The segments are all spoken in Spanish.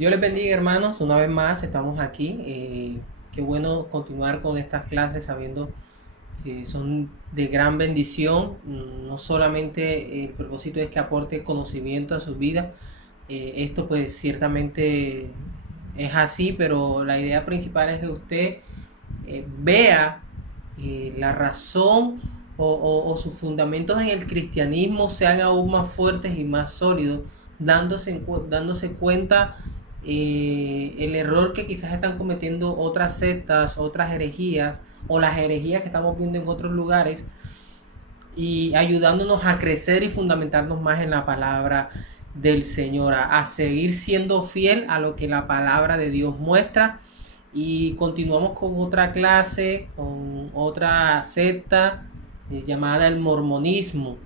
Dios les bendiga, hermanos. Una vez más estamos aquí. Qué bueno continuar con estas clases sabiendo que son de gran bendición. No solamente el propósito es que aporte conocimiento a sus vidas. Esto pues ciertamente es así, pero la idea principal es que usted vea la razón o sus fundamentos en el cristianismo sean aún más fuertes y más sólidos, dándose cuenta el error que quizás están cometiendo otras sectas, otras herejías o las herejías que estamos viendo en otros lugares, y ayudándonos a crecer y fundamentarnos más en la palabra del Señor, a seguir siendo fiel a lo que la palabra de Dios muestra. Y continuamos con otra clase, con otra secta llamada el mormonismo.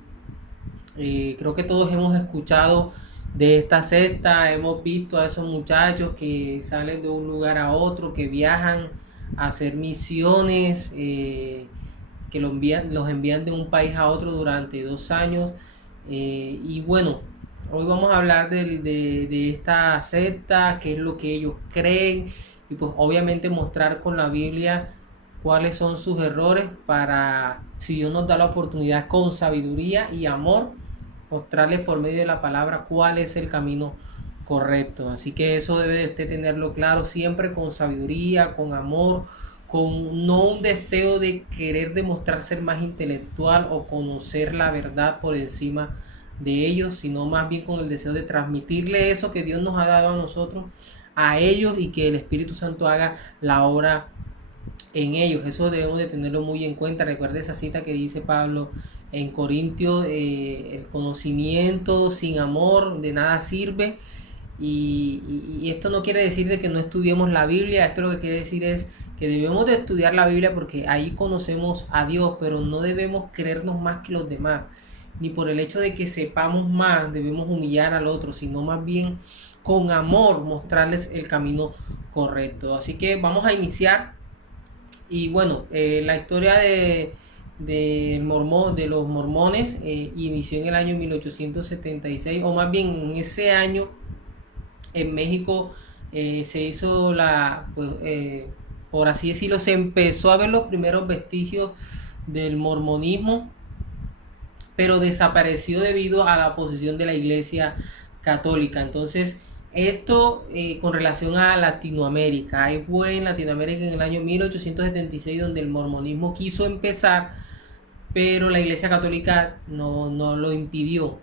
Creo que todos hemos escuchado de esta secta, hemos visto a esos muchachos que salen de un lugar a otro, que viajan a hacer misiones, que los envían de un país a otro durante 2 años. Y bueno, hoy vamos a hablar de esta secta, qué es lo que ellos creen, y pues obviamente mostrar con la Biblia cuáles son sus errores para, si Dios nos da la oportunidad con sabiduría y amor, mostrarles por medio de la palabra cuál es el camino correcto. Así que eso debe de usted tenerlo claro siempre, con sabiduría, con amor, con no un deseo de querer demostrar ser más intelectual o conocer la verdad por encima de ellos, sino más bien con el deseo de transmitirle eso que Dios nos ha dado a nosotros, a ellos, y que el Espíritu Santo haga la obra en ellos. Eso debemos de tenerlo muy en cuenta. Recuerda esa cita que dice Pablo en Corintios: el conocimiento sin amor de nada sirve. Y esto no quiere decir de que no estudiemos la Biblia. Esto lo que quiere decir es que debemos de estudiar la Biblia porque ahí conocemos a Dios, pero no debemos creernos más que los demás, ni por el hecho de que sepamos más debemos humillar al otro, sino más bien con amor mostrarles el camino correcto. Así que vamos a iniciar. Y bueno, la historia de los mormones inició en el año 1876, o más bien en ese año en México se hizo pues, por así decirlo, se empezó a ver los primeros vestigios del mormonismo, pero desapareció debido a la oposición de la Iglesia Católica. Entonces, esto con relación a Latinoamérica. Ahí fue en Latinoamérica en el año 1876 donde el mormonismo quiso empezar, pero la Iglesia Católica no lo impidió.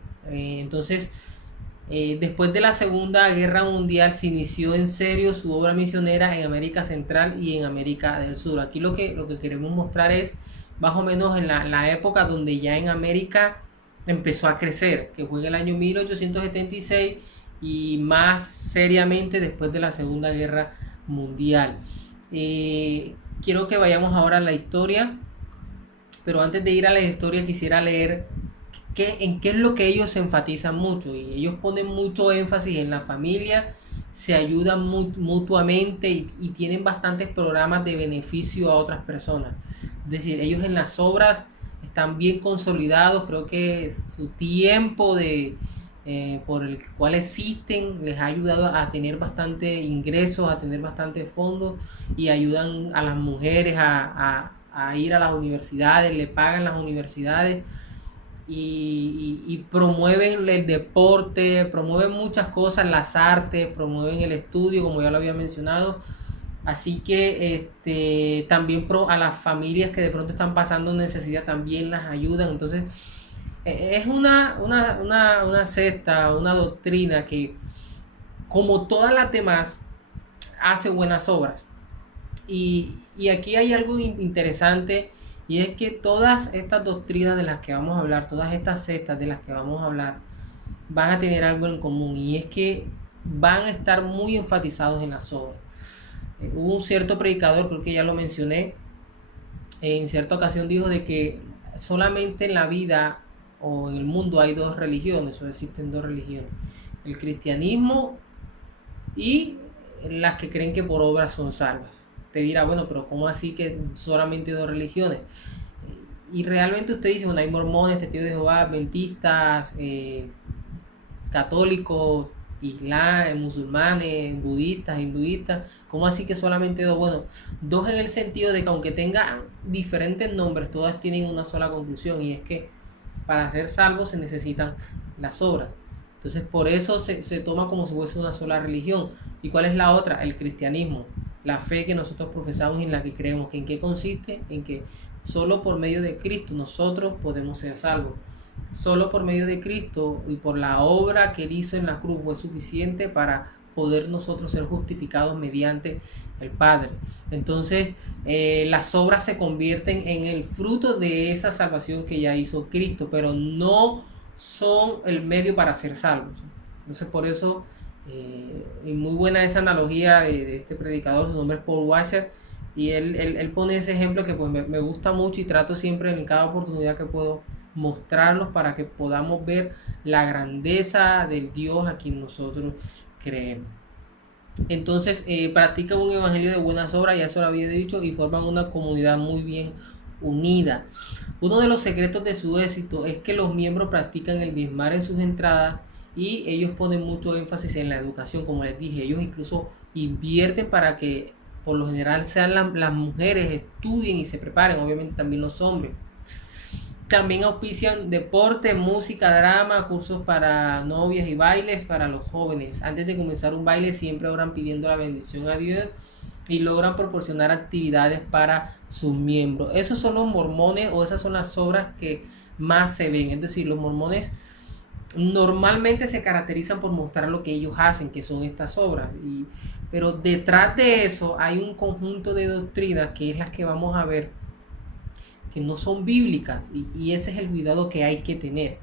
Después de la Segunda Guerra Mundial se inició en serio su obra misionera en América Central y en América del Sur. Aquí lo que queremos mostrar es más o menos en la época donde ya en América empezó a crecer, que fue en el año 1876 y más seriamente después de la Segunda Guerra Mundial. Quiero que vayamos ahora a la historia, pero antes de ir a la historia quisiera leer en qué es lo que ellos enfatizan mucho. Y ellos ponen mucho énfasis en la familia, se ayudan mutuamente y tienen bastantes programas de beneficio a otras personas. Es decir, ellos en las obras están bien consolidados. Creo que su tiempo por el cual existen les ha ayudado a tener bastante ingresos, a tener bastante fondos, y ayudan a las mujeres a ir a las universidades, le pagan las universidades, y promueven el deporte, promueven muchas cosas, las artes, promueven el estudio, como ya lo había mencionado. Así que también a las familias que de pronto están pasando necesidad también las ayudan. Entonces, es una secta, una doctrina que, como todas las demás, hace buenas obras. Y aquí hay algo interesante, y es que todas estas doctrinas de las que vamos a hablar, todas estas sectas de las que vamos a hablar, van a tener algo en común, y es que van a estar muy enfatizados en las obras. Hubo un cierto predicador, creo que ya lo mencioné, en cierta ocasión dijo de que solamente en la vida o en el mundo hay dos religiones, o existen dos religiones: el cristianismo y las que creen que por obras son salvas. Te dirá, bueno, pero ¿cómo así que solamente dos religiones? Y realmente usted dice, bueno, hay mormones, testigos de Jehová, adventistas, católicos, islam, musulmanes, budistas, hinduistas. ¿Cómo así que solamente dos? Bueno, dos en el sentido de que aunque tengan diferentes nombres, todas tienen una sola conclusión, y es que para ser salvos se necesitan las obras. Entonces por eso se toma como si fuese una sola religión. ¿Y cuál es la otra? El cristianismo, la fe que nosotros profesamos y en la que creemos. ¿Que en qué consiste? En que solo por medio de Cristo nosotros podemos ser salvos. Solo por medio de Cristo y por la obra que Él hizo en la cruz fue suficiente para poder nosotros ser justificados mediante el Padre. Entonces las obras se convierten en el fruto de esa salvación que ya hizo Cristo, pero no son el medio para ser salvos. Entonces por eso, y muy buena esa analogía de este predicador, su nombre es Paul Washer, y él pone ese ejemplo que pues me gusta mucho, y trato siempre en cada oportunidad que puedo mostrarlos para que podamos ver la grandeza del Dios a quien nosotros creemos. Entonces practican un evangelio de buenas obras, ya eso lo había dicho, y forman una comunidad muy bien unida. Uno de los secretos de su éxito es que los miembros practican el diezmar en sus entradas, y ellos ponen mucho énfasis en la educación. Como les dije, ellos incluso invierten para que por lo general sean las mujeres estudien y se preparen, obviamente también los hombres. También auspician deporte, música, drama, cursos para novias y bailes para los jóvenes. Antes de comenzar un baile siempre oran pidiendo la bendición a Dios, y logran proporcionar actividades para sus miembros. Esos son los mormones, o esas son las obras que más se ven. Es decir, los mormones normalmente se caracterizan por mostrar lo que ellos hacen, que son estas obras. Pero detrás de eso hay un conjunto de doctrinas, que es las que vamos a ver, que no son bíblicas, y ese es el cuidado que hay que tener.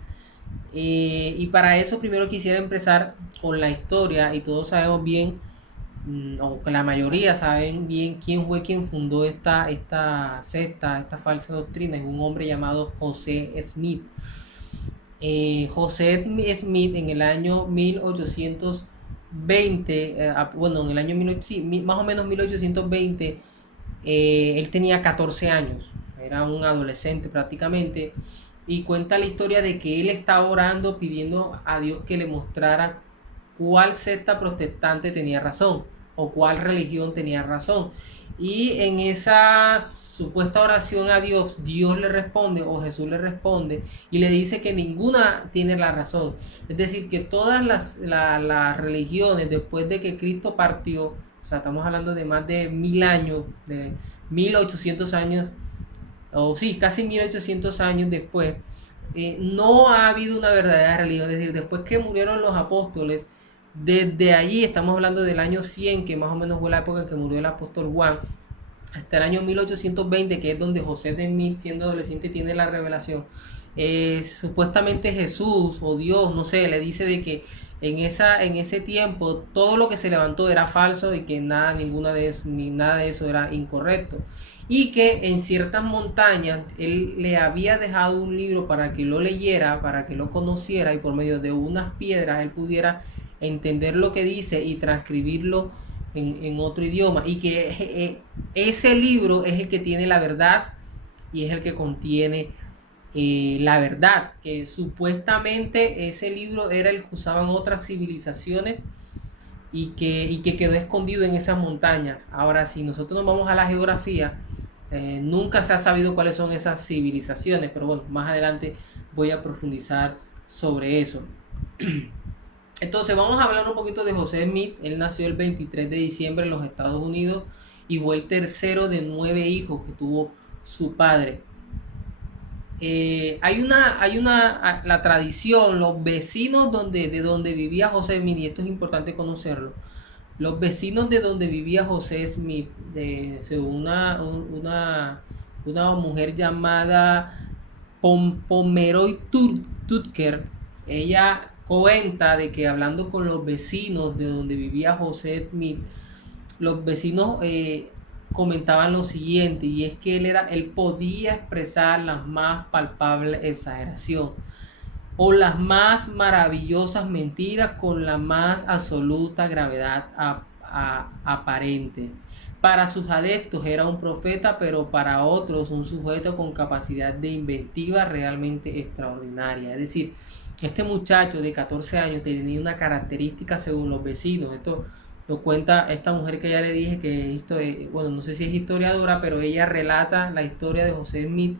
Y para eso primero quisiera empezar con la historia, y todos sabemos bien, o que la mayoría saben bien quién fue quien fundó esta secta, esta falsa doctrina. Es un hombre llamado José Smith. José Smith en el año 1820, bueno, en el año más o menos 1820, él tenía 14 años, era un adolescente prácticamente, y cuenta la historia de que él estaba orando pidiendo a Dios que le mostrara cuál secta protestante tenía razón, o cuál religión tenía razón. Y en esa supuesta oración a Dios, Dios le responde, o Jesús le responde, y le dice que ninguna tiene la razón. Es decir, que todas las religiones, después de que Cristo partió, o sea, estamos hablando de más de 1000 años, de 1800 años, o sí, casi 1800 años después, no ha habido una verdadera religión. Es decir, después que murieron los apóstoles, desde allí, estamos hablando del año 100, que más o menos fue la época en que murió el apóstol Juan, hasta el año 1820, que es donde José de Smith, siendo adolescente, tiene la revelación. Supuestamente Jesús o Dios, no sé, le dice de que en ese tiempo todo lo que se levantó era falso, y que nada de eso era incorrecto, y que en ciertas montañas él le había dejado un libro para que lo leyera, para que lo conociera, y por medio de unas piedras él pudiera entender lo que dice y transcribirlo en otro idioma, y que ese libro es el que tiene la verdad, y es el que contiene la verdad, que supuestamente ese libro era el que usaban otras civilizaciones, y que quedó escondido en esas montañas. Ahora, si nosotros nos vamos a la geografía, nunca se ha sabido cuáles son esas civilizaciones, pero bueno, más adelante voy a profundizar sobre eso. Entonces vamos a hablar un poquito de José Smith. Él nació el 23 de diciembre en los Estados Unidos, y fue el tercero de 9 hijos que tuvo su padre. La tradición, los vecinos de donde vivía José Smith, y esto es importante conocerlo, los vecinos de donde vivía José Smith, según una mujer llamada Pomeroy Tutker, ella cuenta de que hablando con los vecinos de donde vivía José Smith, los vecinos comentaban lo siguiente, y es que él podía expresar la más palpable exageración, o las más maravillosas mentiras, con la más absoluta gravedad aparente. Para sus adeptos era un profeta, pero para otros un sujeto con capacidad de inventiva realmente extraordinaria. Es decir, Este muchacho de 14 años tenía una característica según los vecinos. Esto lo cuenta esta mujer que ya le dije que bueno, no sé si es historiadora, pero ella relata la historia de José Smith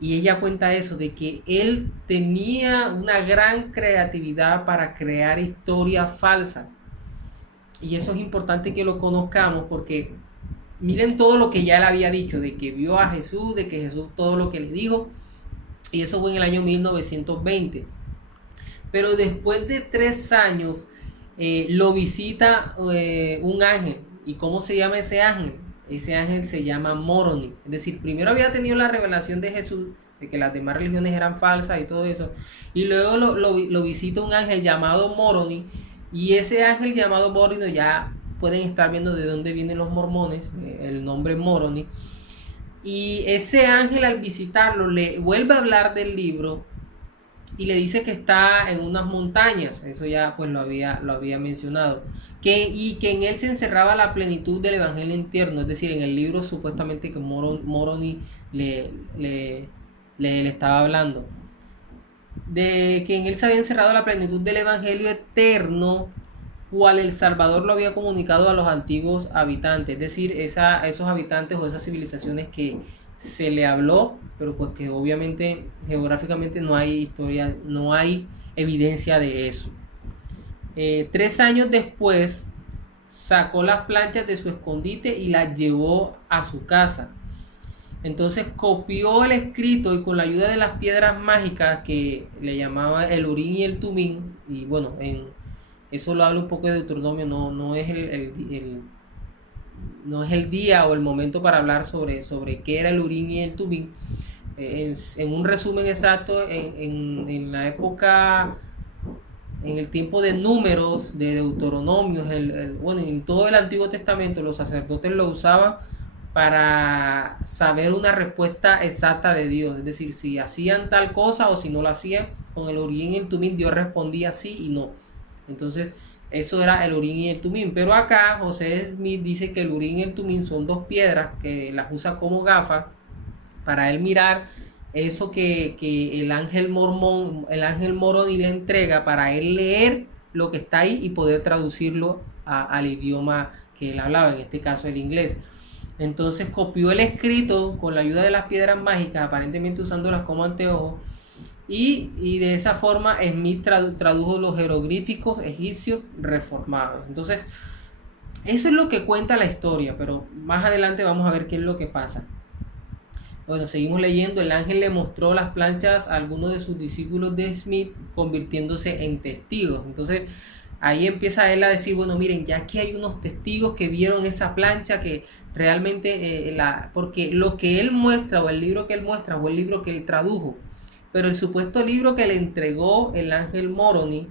y ella cuenta eso, de que él tenía una gran creatividad para crear historias falsas. Y eso es importante que lo conozcamos porque miren todo lo que ya él había dicho, de que vio a Jesús, de que Jesús todo lo que le dijo, y eso fue en el año 1920. Pero después de 3 años lo visita un ángel. ¿Y cómo se llama ese ángel? Ese ángel se llama Moroni. Es decir, primero había tenido la revelación de Jesús, de que las demás religiones eran falsas y todo eso. Y luego lo visita un ángel llamado Moroni. Y ese ángel llamado Moroni, ya pueden estar viendo de dónde vienen los mormones, el nombre Moroni. Y ese ángel al visitarlo le vuelve a hablar del libro y le dice que está en unas montañas, eso ya pues lo había mencionado, y que en él se encerraba la plenitud del evangelio interno, es decir, en el libro supuestamente que Moroni le estaba hablando, de que en él se había encerrado la plenitud del evangelio eterno, cual el Salvador lo había comunicado a los antiguos habitantes, es decir, esos habitantes o esas civilizaciones que se le habló, pero pues que obviamente geográficamente no hay historia, no hay evidencia de eso. 3 años después sacó las planchas de su escondite y las llevó a su casa. Entonces copió el escrito y con la ayuda de las piedras mágicas que le llamaba el Urín y el Tumín, y bueno, eso lo habla un poco de Deuteronomio, no es no es el día o el momento para hablar sobre qué era el Urín y el Tumín. En un resumen exacto, en la época, en el tiempo de números, de Deuteronomios, bueno, en todo el Antiguo Testamento los sacerdotes lo usaban para saber una respuesta exacta de Dios, es decir, si hacían tal cosa o si no lo hacían, con el Urín y el Tumín Dios respondía sí y no. Entonces, eso era el Urín y el Tumín. Pero acá José Smith dice que el Urín y el Tumín son dos piedras que las usa como gafas para él mirar eso que el ángel Moroni le entrega, para él leer lo que está ahí y poder traducirlo al idioma que él hablaba, en este caso el inglés. Entonces copió el escrito con la ayuda de las piedras mágicas, aparentemente usándolas como anteojos, y de esa forma Smith tradujo los jeroglíficos egipcios reformados. Entonces, eso es lo que cuenta la historia, pero más adelante vamos a ver qué es lo que pasa. Bueno, seguimos leyendo. El ángel le mostró las planchas a algunos de sus discípulos de Smith, convirtiéndose en testigos. Entonces, ahí empieza él a decir, bueno, miren, ya aquí hay unos testigos que vieron esa plancha, que realmente, porque lo que él muestra, o el libro que él muestra, o el libro que él tradujo, pero el supuesto libro que le entregó el ángel Moroni,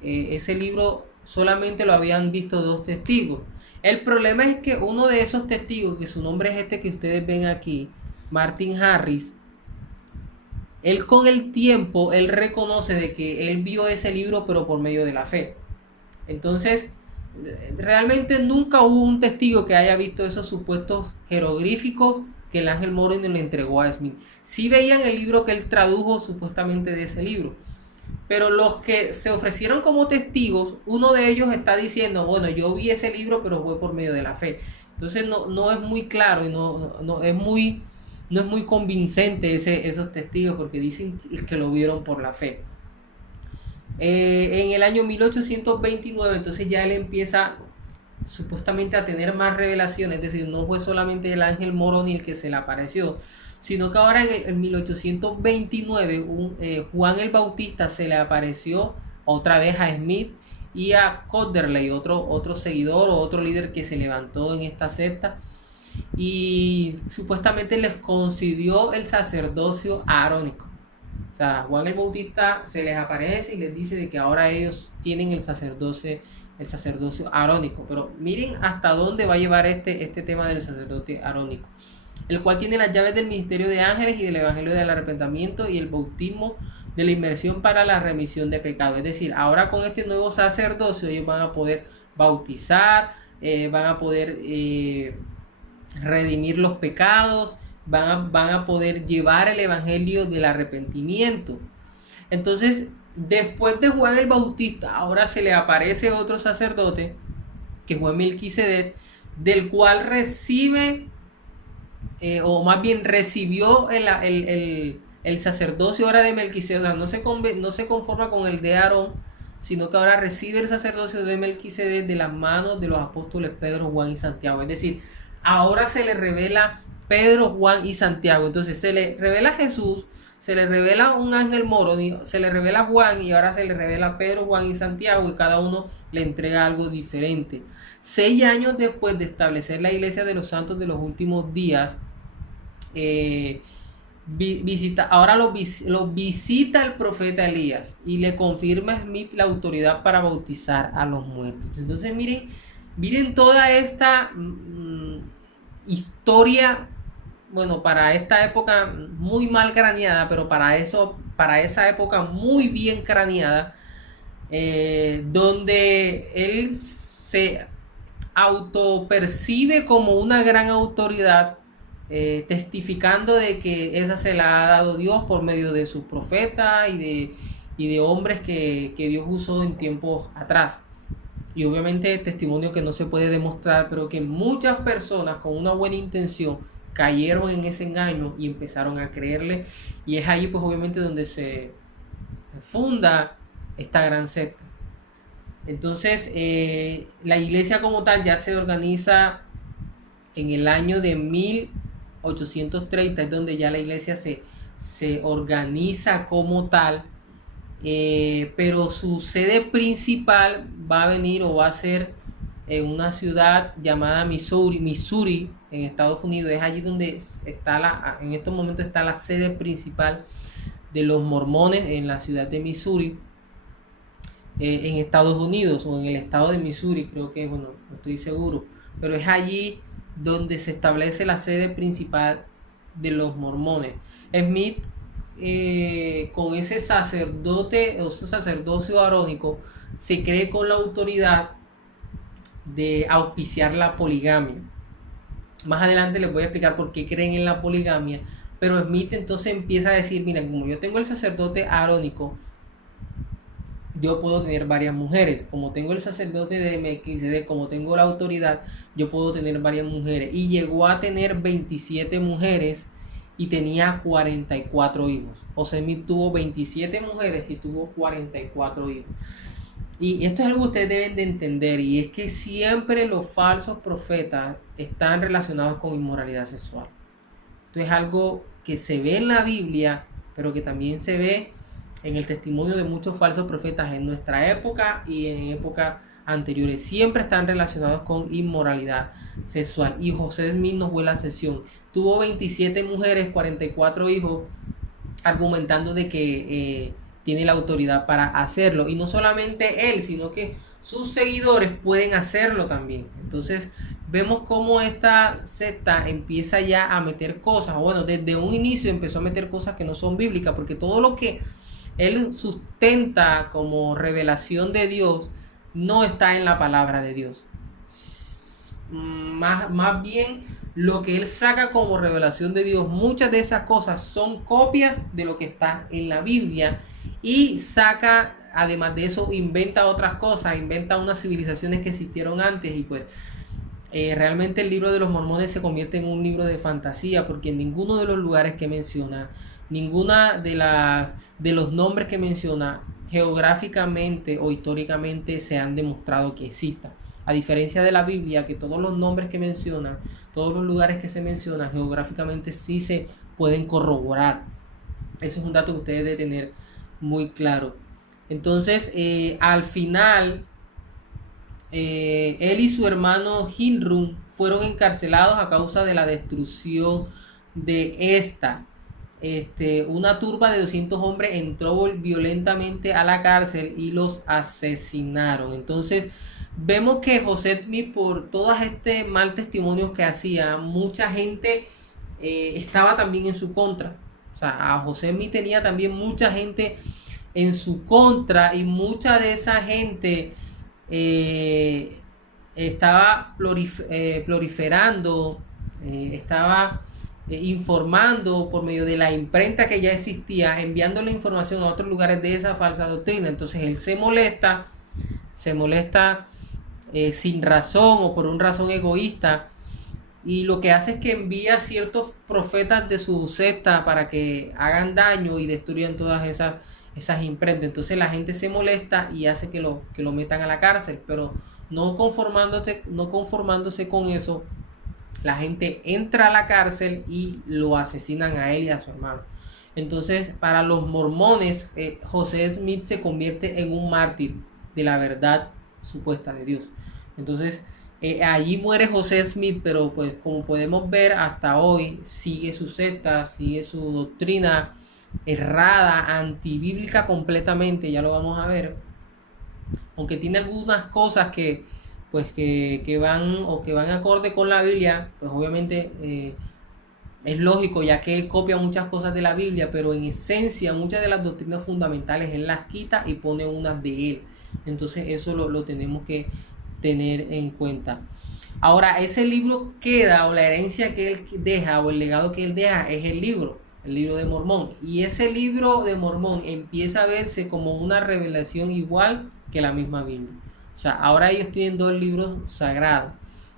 ese libro solamente lo habían visto 2 testigos. El problema es que uno de esos testigos, que su nombre es este que ustedes ven aquí, Martin Harris, él con el tiempo, él reconoce de que él vio ese libro pero por medio de la fe. Entonces, realmente nunca hubo un testigo que haya visto esos supuestos jeroglíficos que el ángel Moroni le entregó a Smith. Sí veían el libro que él tradujo supuestamente de ese libro, pero los que se ofrecieron como testigos, uno de ellos está diciendo, bueno, yo vi ese libro pero fue por medio de la fe. Entonces no es muy claro y no es muy convincente esos testigos, porque dicen que lo vieron por la fe. En el año 1829 entonces ya él empieza supuestamente a tener más revelaciones, es decir, no fue solamente el ángel Moroni el que se le apareció, sino que ahora en 1829 Juan el Bautista se le apareció otra vez a Smith y a Cotterley, otro seguidor o otro líder que se levantó en esta secta, y supuestamente les concedió el sacerdocio arónico. O sea, Juan el Bautista se les aparece y les dice de que ahora ellos tienen el sacerdocio arónico. Pero miren hasta dónde va a llevar este tema del sacerdote arónico, el cual tiene las llaves del ministerio de ángeles y del evangelio del arrepentimiento y el bautismo de la inmersión para la remisión de pecados. Es decir, ahora con este nuevo sacerdocio ellos van a poder bautizar, van a poder redimir los pecados, van a poder llevar el evangelio del arrepentimiento. Entonces, Después de Juan el Bautista, ahora se le aparece otro sacerdote, que fue Melquisedec, del cual recibe, o más bien recibió el sacerdocio ahora de Melquisedec. O sea, no se conforma con el de Aarón, sino que ahora recibe el sacerdocio de Melquisedec de las manos de los apóstoles Pedro, Juan y Santiago. Es decir, ahora se le revela Pedro, Juan y Santiago. Entonces se le revela Jesús, se le revela un ángel moro, se le revela Juan, y ahora se le revela Pedro, Juan y Santiago, y cada uno le entrega algo diferente. 6 años después de establecer la iglesia de los santos de los últimos días, ahora lo visita el profeta Elías y le confirma a Smith la autoridad para bautizar a los muertos. Entonces miren toda esta historia, bueno, para esta época muy mal craneada, pero para esa época muy bien craneada, donde él se autopercibe como una gran autoridad, testificando de que esa se la ha dado Dios por medio de sus profetas y de hombres que Dios usó en tiempos atrás. Y obviamente testimonio que no se puede demostrar, pero que muchas personas con una buena intención cayeron en ese engaño y empezaron a creerle. Y es ahí pues obviamente donde se funda esta gran secta. Entonces la iglesia como tal ya se organiza en el año de 1830, es donde ya la iglesia se organiza como tal, pero su sede principal va a venir o va a ser en una ciudad llamada Missouri, en Estados Unidos. Es allí donde en estos momentos está la sede principal de los mormones, en la ciudad de Missouri, en Estados Unidos, o en el estado de Missouri, creo que, bueno, no estoy seguro, pero es allí donde se establece la sede principal de los mormones. Smith, con ese sacerdote o ese sacerdocio arónico, se cree con la autoridad de auspiciar la poligamia. Más adelante les voy a explicar por qué creen en la poligamia, pero Smith entonces empieza a decir, mira, como yo tengo el sacerdote arónico, yo puedo tener varias mujeres. Como tengo el sacerdote de Melquisedec, como tengo la autoridad, yo puedo tener varias mujeres. Y llegó a tener 27 mujeres y tenía 44 hijos. Smith tuvo 27 mujeres y tuvo 44 hijos. Y esto es algo que ustedes deben de entender, y es que siempre los falsos profetas están relacionados con inmoralidad sexual. Esto es algo que se ve en la Biblia, pero que también se ve en el testimonio de muchos falsos profetas en nuestra época y en épocas anteriores. Siempre están relacionados con inmoralidad sexual. Y José Smith nos fue la sesión. Tuvo 27 mujeres, 44 hijos, argumentando de que tiene la autoridad para hacerlo. Y no solamente él, sino que sus seguidores pueden hacerlo también. Entonces vemos cómo esta secta empieza ya a meter cosas. Bueno, desde un inicio empezó a meter cosas que no son bíblicas, porque todo lo que él sustenta como revelación de Dios no está en la palabra de Dios. Más bien lo que él saca como revelación de Dios, muchas de esas cosas son copias de lo que está en la Biblia, y saca, además de eso, inventa otras cosas, inventa unas civilizaciones que existieron antes, y pues realmente el libro de los mormones se convierte en un libro de fantasía, porque en ninguno de los lugares que menciona, ninguna de los nombres que menciona geográficamente o históricamente se han demostrado que existan. A diferencia de la Biblia, que todos los nombres que menciona, todos los lugares que se mencionan geográficamente sí se pueden corroborar. Eso es un dato que ustedes deben tener muy claro. Entonces, al final, él y su hermano Hinrum fueron encarcelados a causa de la destrucción de esta. Una turba de 200 hombres entró violentamente a la cárcel y los asesinaron. Entonces vemos que José Smith, por todos este mal testimonio que hacía, mucha gente estaba también en su contra. O sea, a José Smith tenía también mucha gente en su contra, y mucha de esa gente estaba proliferando, estaba informando por medio de la imprenta que ya existía, enviando la información a otros lugares de esa falsa doctrina. Entonces él se molesta sin razón o por una razón egoísta, y lo que hace es que envía ciertos profetas de su secta para que hagan daño y destruyan todas esas imprentas. Entonces la gente se molesta y hace que lo metan a la cárcel, pero no conformándose con eso, la gente entra a la cárcel y lo asesinan a él y a su hermano. Entonces, para los mormones, José Smith se convierte en un mártir de la verdad supuesta de Dios. Entonces, allí muere José Smith, pero pues como podemos ver hasta hoy sigue su secta, sigue su doctrina errada, antibíblica completamente, ya lo vamos a ver. Aunque tiene algunas cosas que pues que van acorde con la Biblia, pues obviamente es lógico, ya que él copia muchas cosas de la Biblia, pero en esencia muchas de las doctrinas fundamentales él las quita y pone unas de él. Entonces eso lo tenemos que tener en cuenta. Ahora, ese libro queda, o la herencia que él deja, o el legado que él deja, es el libro de Mormón. Y ese libro de Mormón empieza a verse como una revelación igual que la misma Biblia. O sea, ahora ellos tienen dos libros sagrados,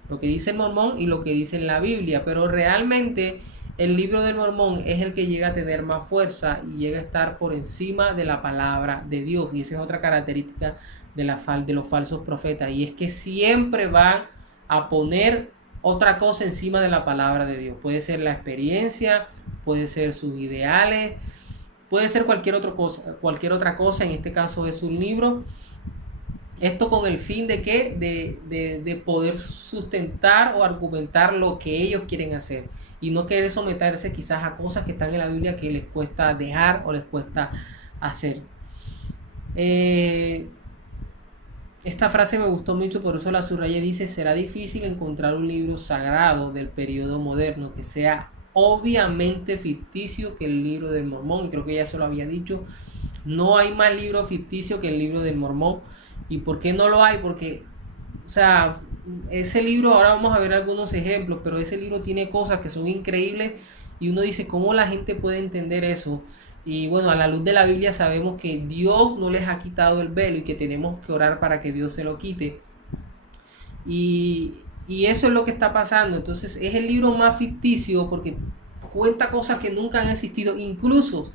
lo que dice el Mormón y lo que dice la Biblia, pero realmente el libro del Mormón es el que llega a tener más fuerza y llega a estar por encima de la palabra de Dios. Y esa es otra característica de los falsos profetas, y es que siempre van a poner otra cosa encima de la palabra de Dios. Puede ser la experiencia, puede ser sus ideales, puede ser cualquier otra cosa. En este caso es un libro. Esto con el fin de que de poder sustentar o argumentar lo que ellos quieren hacer, y no querer someterse quizás a cosas que están en la Biblia que les cuesta dejar o les cuesta hacer. Esta frase me gustó mucho, por eso la subrayé. Dice: será difícil encontrar un libro sagrado del periodo moderno que sea obviamente ficticio que el libro del Mormón. Y creo que ya eso lo había dicho. No hay más libro ficticio que el libro del Mormón. ¿Y por qué no lo hay? Porque, o sea, ese libro, ahora vamos a ver algunos ejemplos, pero ese libro tiene cosas que son increíbles y uno dice, ¿cómo la gente puede entender eso? Y bueno, a la luz de la Biblia sabemos que Dios no les ha quitado el velo y que tenemos que orar para que Dios se lo quite. Y eso es lo que está pasando. Entonces es el libro más ficticio porque cuenta cosas que nunca han existido. Incluso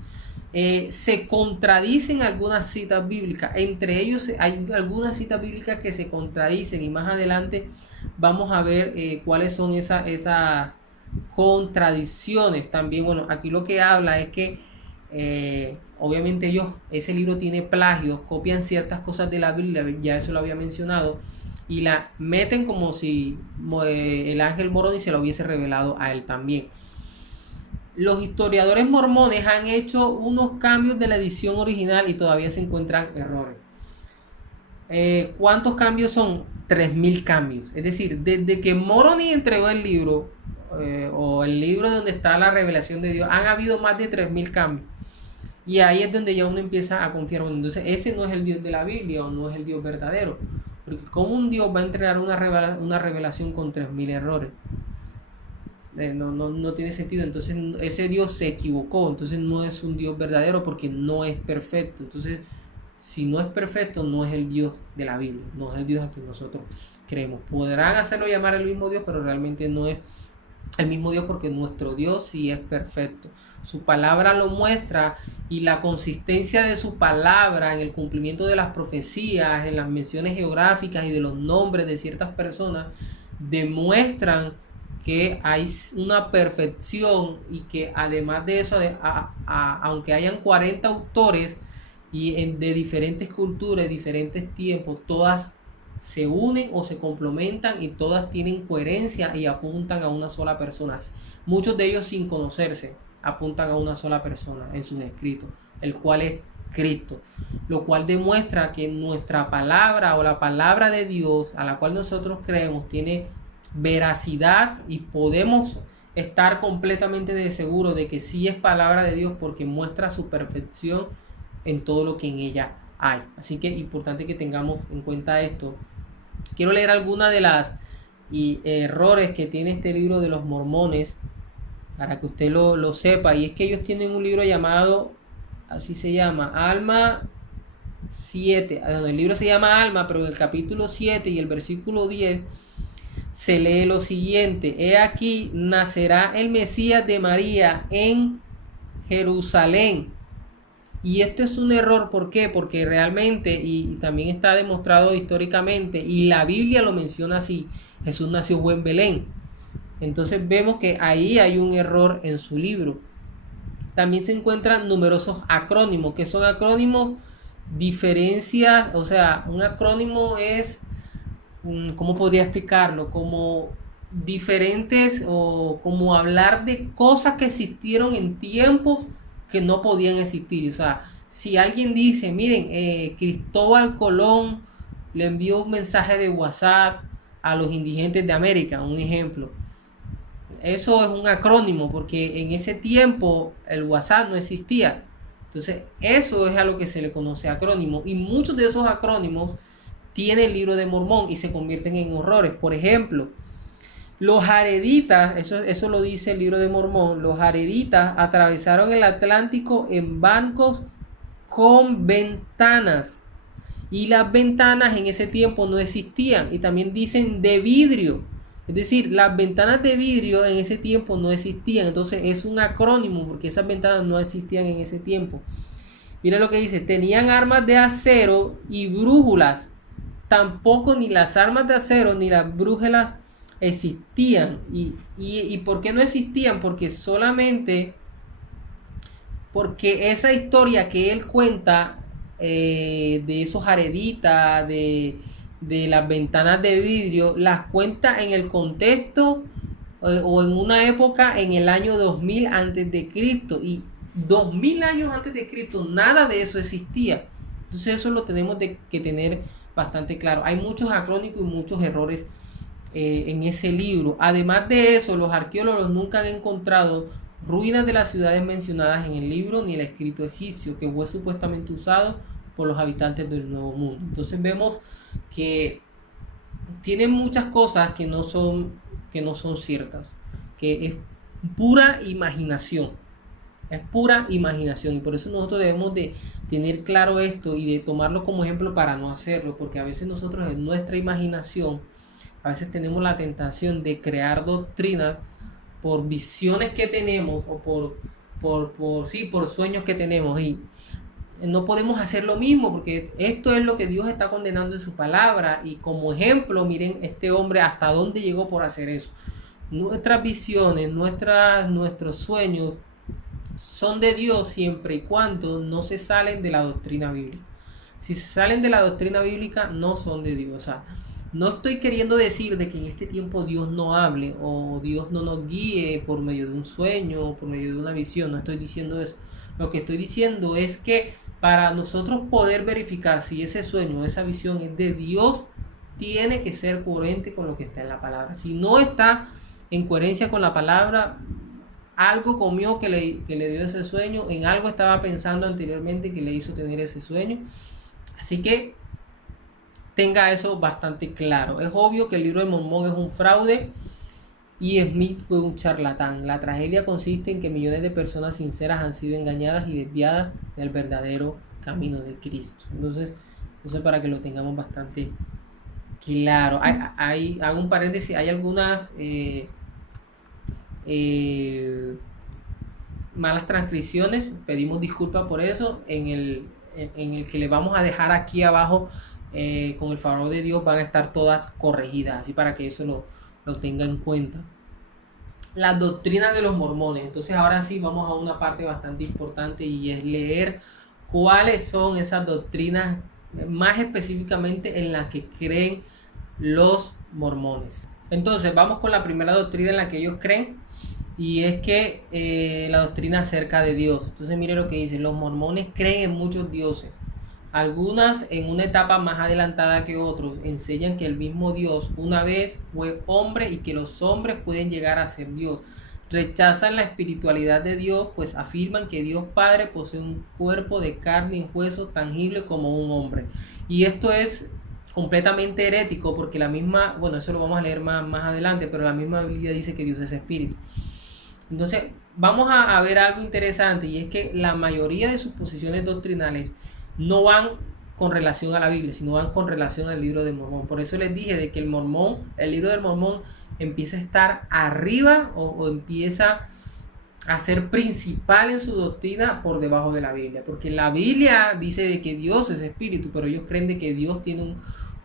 se contradicen algunas citas bíblicas. Entre ellos hay algunas citas bíblicas que se contradicen, y más adelante vamos a ver cuáles son esas contradicciones también. Bueno, aquí lo que habla es que obviamente ese libro tiene plagios, copian ciertas cosas de la Biblia, ya eso lo había mencionado, y la meten como si el ángel Moroni se lo hubiese revelado a él también. Los historiadores mormones han hecho unos cambios de la edición original y todavía se encuentran errores. ¿Cuántos cambios son? 3000 cambios. Es decir, desde que Moroni entregó el libro, o el libro donde está la revelación de Dios, han habido más de 3000 cambios. Y ahí es donde ya uno empieza a confiar. Bueno, entonces ese no es el Dios de la Biblia, o no es el Dios verdadero. Porque ¿cómo un Dios va a entregar una revelación con 3000 errores? No tiene sentido. Entonces ese Dios se equivocó. Entonces no es un Dios verdadero porque no es perfecto. Entonces, si no es perfecto, no es el Dios de la Biblia, no es el Dios a quien nosotros creemos. Podrán hacerlo llamar el mismo Dios, pero realmente no es el mismo Dios, porque nuestro Dios sí es perfecto. Su palabra lo muestra, y la consistencia de su palabra en el cumplimiento de las profecías, en las menciones geográficas y de los nombres de ciertas personas, demuestran que hay una perfección, y que además de eso, aunque hayan 40 autores y de diferentes culturas, diferentes tiempos, todas se unen o se complementan y todas tienen coherencia y apuntan a una sola persona. Muchos de ellos, sin conocerse, apuntan a una sola persona en sus escritos, el cual es Cristo, lo cual demuestra que nuestra palabra, o la palabra de Dios a la cual nosotros creemos, tiene veracidad, y podemos estar completamente seguros de que sí es palabra de Dios, porque muestra su perfección en todo lo que en ella hay. Así que es importante que tengamos en cuenta esto. Quiero leer algunas de las errores que tiene este libro de los mormones. para que usted lo sepa. Y es que ellos tienen un libro llamado, así se llama, Alma 7. El libro se llama Alma, pero en el capítulo 7 y el versículo 10 se lee lo siguiente: He aquí nacerá el Mesías de María en Jerusalén. Y esto es un error, ¿por qué? Porque realmente, y también está demostrado históricamente, y la Biblia lo menciona así, Jesús nació en Belén. Entonces vemos que ahí hay un error en su libro. También se encuentran numerosos acrónimos. ¿Qué son acrónimos? Diferencias, o sea, un acrónimo es, ¿cómo podría explicarlo? Como diferentes, o como hablar de cosas que existieron en tiempos que no podían existir. O sea, si alguien dice, miren, Cristóbal Colón le envió un mensaje de WhatsApp a los indigentes de América, un ejemplo. Eso es un acrónimo porque en ese tiempo el WhatsApp no existía. Entonces, eso es a lo que se le conoce acrónimo. Y muchos de esos acrónimos tienen el libro de Mormón y se convierten en horrores. Por ejemplo, los jareditas, eso lo dice el libro de Mormón, los jareditas atravesaron el Atlántico en barcos con ventanas. Y las ventanas en ese tiempo no existían. Y también dicen de vidrio. Es decir, las ventanas de vidrio en ese tiempo no existían. Entonces es un acrónimo porque esas ventanas no existían en ese tiempo. Mira lo que dice: tenían armas de acero y brújulas. Tampoco ni las armas de acero ni las brújulas existían. ¿Y por qué no existían? Porque esa historia que él cuenta, de esos jareditas, de las ventanas de vidrio, las cuenta en el contexto, o en una época en el año 2000 antes de Cristo, y 2000 años antes de Cristo nada de eso existía. Entonces eso lo tenemos que tener bastante claro. Hay muchos acrónicos y muchos errores en ese libro. Además de eso, los arqueólogos nunca han encontrado ruinas de las ciudades mencionadas en el libro ni el escrito egipcio que fue supuestamente usado por los habitantes del Nuevo Mundo. Entonces vemos que tienen muchas cosas que no son ciertas, que es pura imaginación. Es pura imaginación, y por eso nosotros debemos de tener claro esto y de tomarlo como ejemplo para no hacerlo, porque a veces nosotros en nuestra imaginación, a veces tenemos la tentación de crear doctrinas por visiones que tenemos, o por sueños que tenemos, y no podemos hacer lo mismo, porque esto es lo que Dios está condenando en su palabra. Y como ejemplo, miren este hombre hasta dónde llegó por hacer eso. Nuestras visiones, nuestros sueños son de Dios siempre y cuando no se salen de la doctrina bíblica. Si se salen de la doctrina bíblica, no son de Dios. O sea, no estoy queriendo decir de que en este tiempo Dios no hable o Dios no nos guíe por medio de un sueño o por medio de una visión. No estoy diciendo eso. Lo que estoy diciendo es que para nosotros poder verificar si ese sueño o esa visión es de Dios, tiene que ser coherente con lo que está en la palabra. Si no está en coherencia con la palabra, algo comió que le dio ese sueño, en algo estaba pensando anteriormente que le hizo tener ese sueño. Así que tenga eso bastante claro. Es obvio que el libro de Mormón es un fraude y Smith fue un charlatán. La tragedia consiste en que millones de personas sinceras han sido engañadas y desviadas del verdadero camino de Cristo. Entonces, para que lo tengamos bastante claro. Hago un paréntesis, hay algunas malas transcripciones, pedimos disculpas por eso. En el que le vamos a dejar aquí abajo, con el favor de Dios, van a estar todas corregidas, así para que eso lo tenga en cuenta. Las doctrinas de los mormones. Entonces ahora sí vamos a una parte bastante importante, y es leer cuáles son esas doctrinas más específicamente en las que creen los mormones. Entonces vamos con la primera doctrina en la que ellos creen, y es que la doctrina acerca de Dios. Entonces mire lo que dice: los mormones creen en muchos dioses. Algunas en una etapa más adelantada que otros enseñan que el mismo Dios una vez fue hombre y que los hombres pueden llegar a ser Dios. Rechazan la espiritualidad de Dios, pues afirman que Dios Padre posee un cuerpo de carne y hueso tangible como un hombre. Y esto es completamente herético, porque eso lo vamos a leer más adelante, pero la misma Biblia dice que Dios es espíritu. Entonces, vamos a ver algo interesante, y es que la mayoría de sus posiciones doctrinales no van con relación a la Biblia, sino van con relación al libro de Mormón. Por eso les dije de que el libro del Mormón empieza a estar arriba o empieza a ser principal en su doctrina por debajo de la Biblia. Porque la Biblia dice de que Dios es espíritu, pero ellos creen de que Dios tiene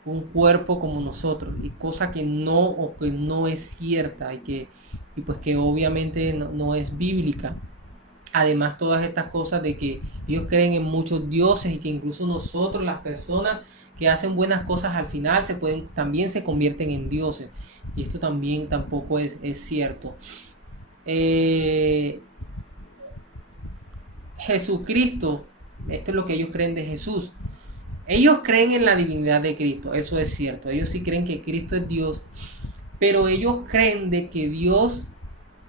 un cuerpo como nosotros, y cosa que no es cierta, y pues que obviamente no es bíblica. Además, todas estas cosas de que ellos creen en muchos dioses, y que incluso nosotros, las personas que hacen buenas cosas, al final también se convierten en dioses. Y esto también tampoco es cierto. Eh, Jesucristo, esto es lo que ellos creen de Jesús. Ellos creen en la divinidad de Cristo, eso es cierto. Ellos sí creen que Cristo es Dios, pero ellos creen de que Dios,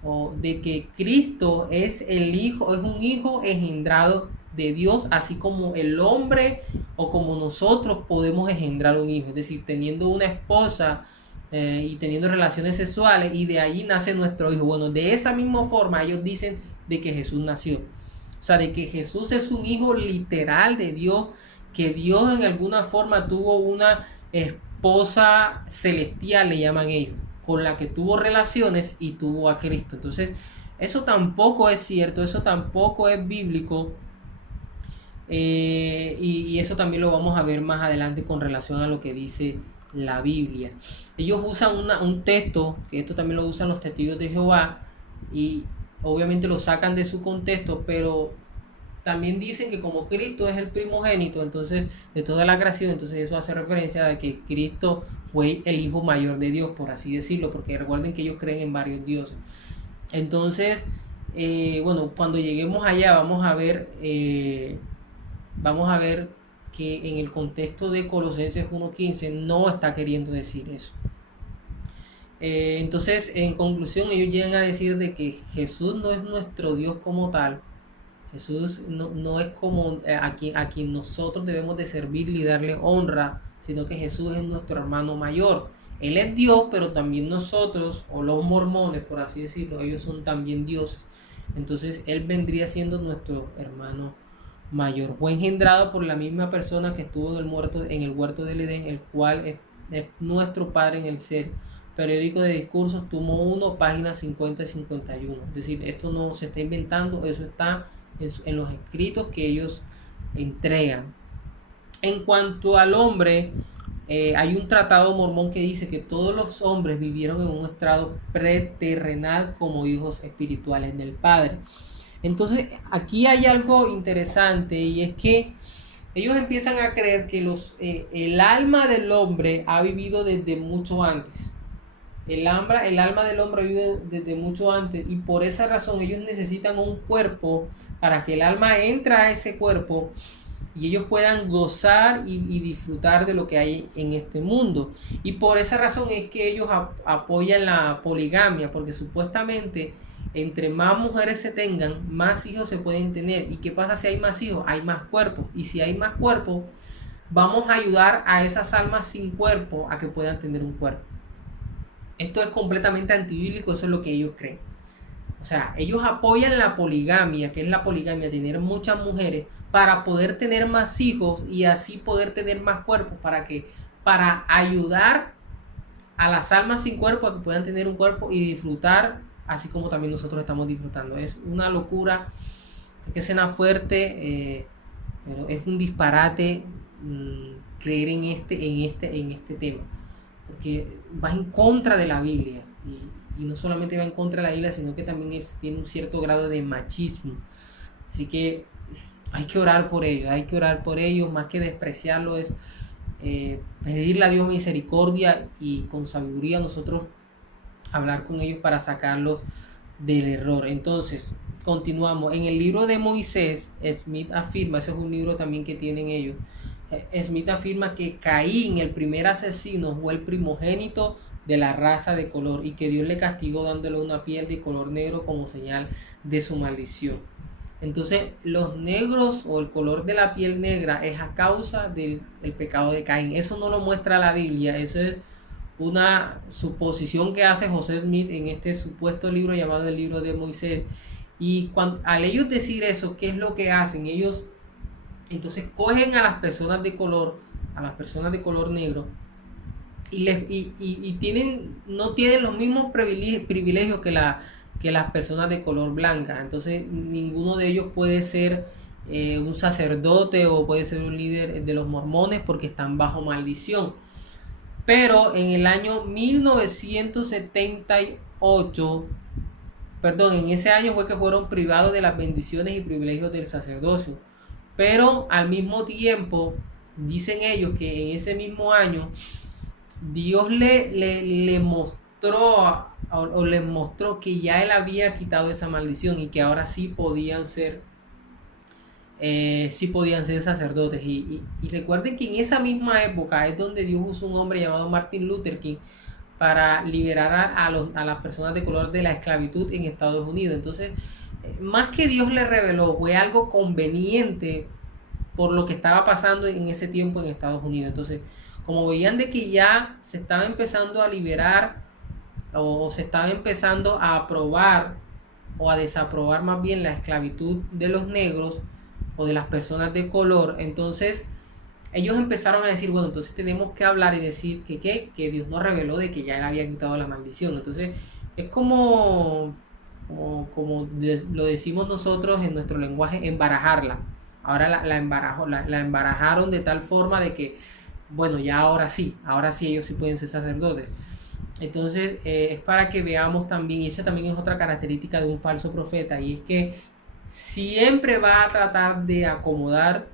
o de que Cristo es un hijo engendrado de Dios, así como el hombre o como nosotros podemos engendrar un hijo, es decir, teniendo una esposa y teniendo relaciones sexuales, y de ahí nace nuestro hijo. Bueno, de esa misma forma ellos dicen de que Jesús nació, o sea, de que Jesús es un hijo literal de Dios, que Dios en alguna forma tuvo una esposa celestial, le llaman ellos, con la que tuvo relaciones y tuvo a Cristo. Entonces, eso tampoco es cierto, eso tampoco es bíblico, y eso también lo vamos a ver más adelante con relación a lo que dice la Biblia. Ellos usan un texto, que esto también lo usan los testigos de Jehová, y obviamente lo sacan de su contexto, pero también dicen que como Cristo es el primogénito, entonces, de toda la creación, entonces eso hace referencia a que Cristo fue el hijo mayor de Dios, por así decirlo, porque recuerden que ellos creen en varios dioses. Entonces, bueno, cuando lleguemos allá vamos a ver que en el contexto de Colosenses 1:15 no está queriendo decir eso. Entonces, en conclusión, ellos llegan a decir de que Jesús no es nuestro Dios como tal. Jesús no es como a quien nosotros debemos de servirle y darle honra, sino que Jesús es nuestro hermano mayor. Él es Dios, pero también nosotros, o los mormones, por así decirlo, ellos son también dioses. Entonces, Él vendría siendo nuestro hermano mayor. Fue engendrado por la misma persona que estuvo en el huerto del Edén, el cual es nuestro Padre en el ser. Periódico de Discursos, tomo 1, páginas 50 y 51. Es decir, esto no se está inventando, eso está en los escritos que ellos entregan. En cuanto al hombre, hay un tratado mormón que dice que todos los hombres vivieron en un estado preterrenal como hijos espirituales del Padre. Entonces, aquí hay algo interesante, y es que ellos empiezan a creer que el alma del hombre ha vivido desde mucho antes. El alma del hombre vive desde mucho antes, y por esa razón ellos necesitan un cuerpo para que el alma entre a ese cuerpo y ellos puedan gozar y disfrutar de lo que hay en este mundo. Y por esa razón es que ellos apoyan la poligamia, porque supuestamente entre más mujeres se tengan, más hijos se pueden tener. ¿Y qué pasa si hay más hijos? Hay más cuerpos. Y si hay más cuerpos, vamos a ayudar a esas almas sin cuerpo a que puedan tener un cuerpo. Esto es completamente antibíblico, eso es lo que ellos creen. O sea, ellos apoyan la poligamia, que es la poligamia, tener muchas mujeres para poder tener más hijos y así poder tener más cuerpos, para ayudar a las almas sin cuerpo a que puedan tener un cuerpo y disfrutar, así como también nosotros estamos disfrutando. Es una locura, que suena fuerte, pero es un disparate creer en este tema, porque va en contra de la Biblia, y no solamente va en contra de la Biblia, sino que también tiene un cierto grado de machismo. Así que hay que orar por ellos, más que despreciarlo, es pedirle a Dios misericordia, y con sabiduría nosotros hablar con ellos para sacarlos del error. Entonces, continuamos. En el libro de Moisés, Smith afirma, ese es un libro también que tienen ellos, Smith afirma que Caín, el primer asesino, fue el primogénito de la raza de color, y que Dios le castigó dándole una piel de color negro como señal de su maldición. Entonces, los negros, o el color de la piel negra, es a causa del pecado de Caín. Eso no lo muestra la Biblia, eso es una suposición que hace José Smith en este supuesto libro llamado el libro de Moisés. Y al ellos decir eso, ¿qué es lo que hacen? Ellos entonces cogen a las personas de color, a las personas de color negro, y no tienen los mismos privilegios que las personas de color blanca. Entonces ninguno de ellos puede ser un sacerdote o puede ser un líder de los mormones porque están bajo maldición. Pero en el año 1978, perdón, en ese año fue que fueron privados de las bendiciones y privilegios del sacerdocio. Pero al mismo tiempo, dicen ellos que en ese mismo año Dios le mostró o les mostró que ya él había quitado esa maldición y que ahora sí podían ser sacerdotes. Y recuerden que en esa misma época es donde Dios usó un hombre llamado Martin Luther King para liberar a las personas de color de la esclavitud en Estados Unidos. Entonces, más que Dios le reveló, fue algo conveniente por lo que estaba pasando en ese tiempo en Estados Unidos. Entonces, como veían de que ya se estaba empezando a liberar o se estaba empezando a aprobar o a desaprobar más bien la esclavitud de los negros o de las personas de color, entonces ellos empezaron a decir, bueno, entonces tenemos que hablar y decir que Dios nos reveló de que ya él había quitado la maldición. Entonces es como lo decimos nosotros en nuestro lenguaje, embarajarla. Ahora la embarajaron de tal forma de que, bueno, ya ahora sí ellos sí pueden ser sacerdotes. Entonces es para que veamos también, y eso también es otra característica de un falso profeta, y es que siempre va a tratar de acomodar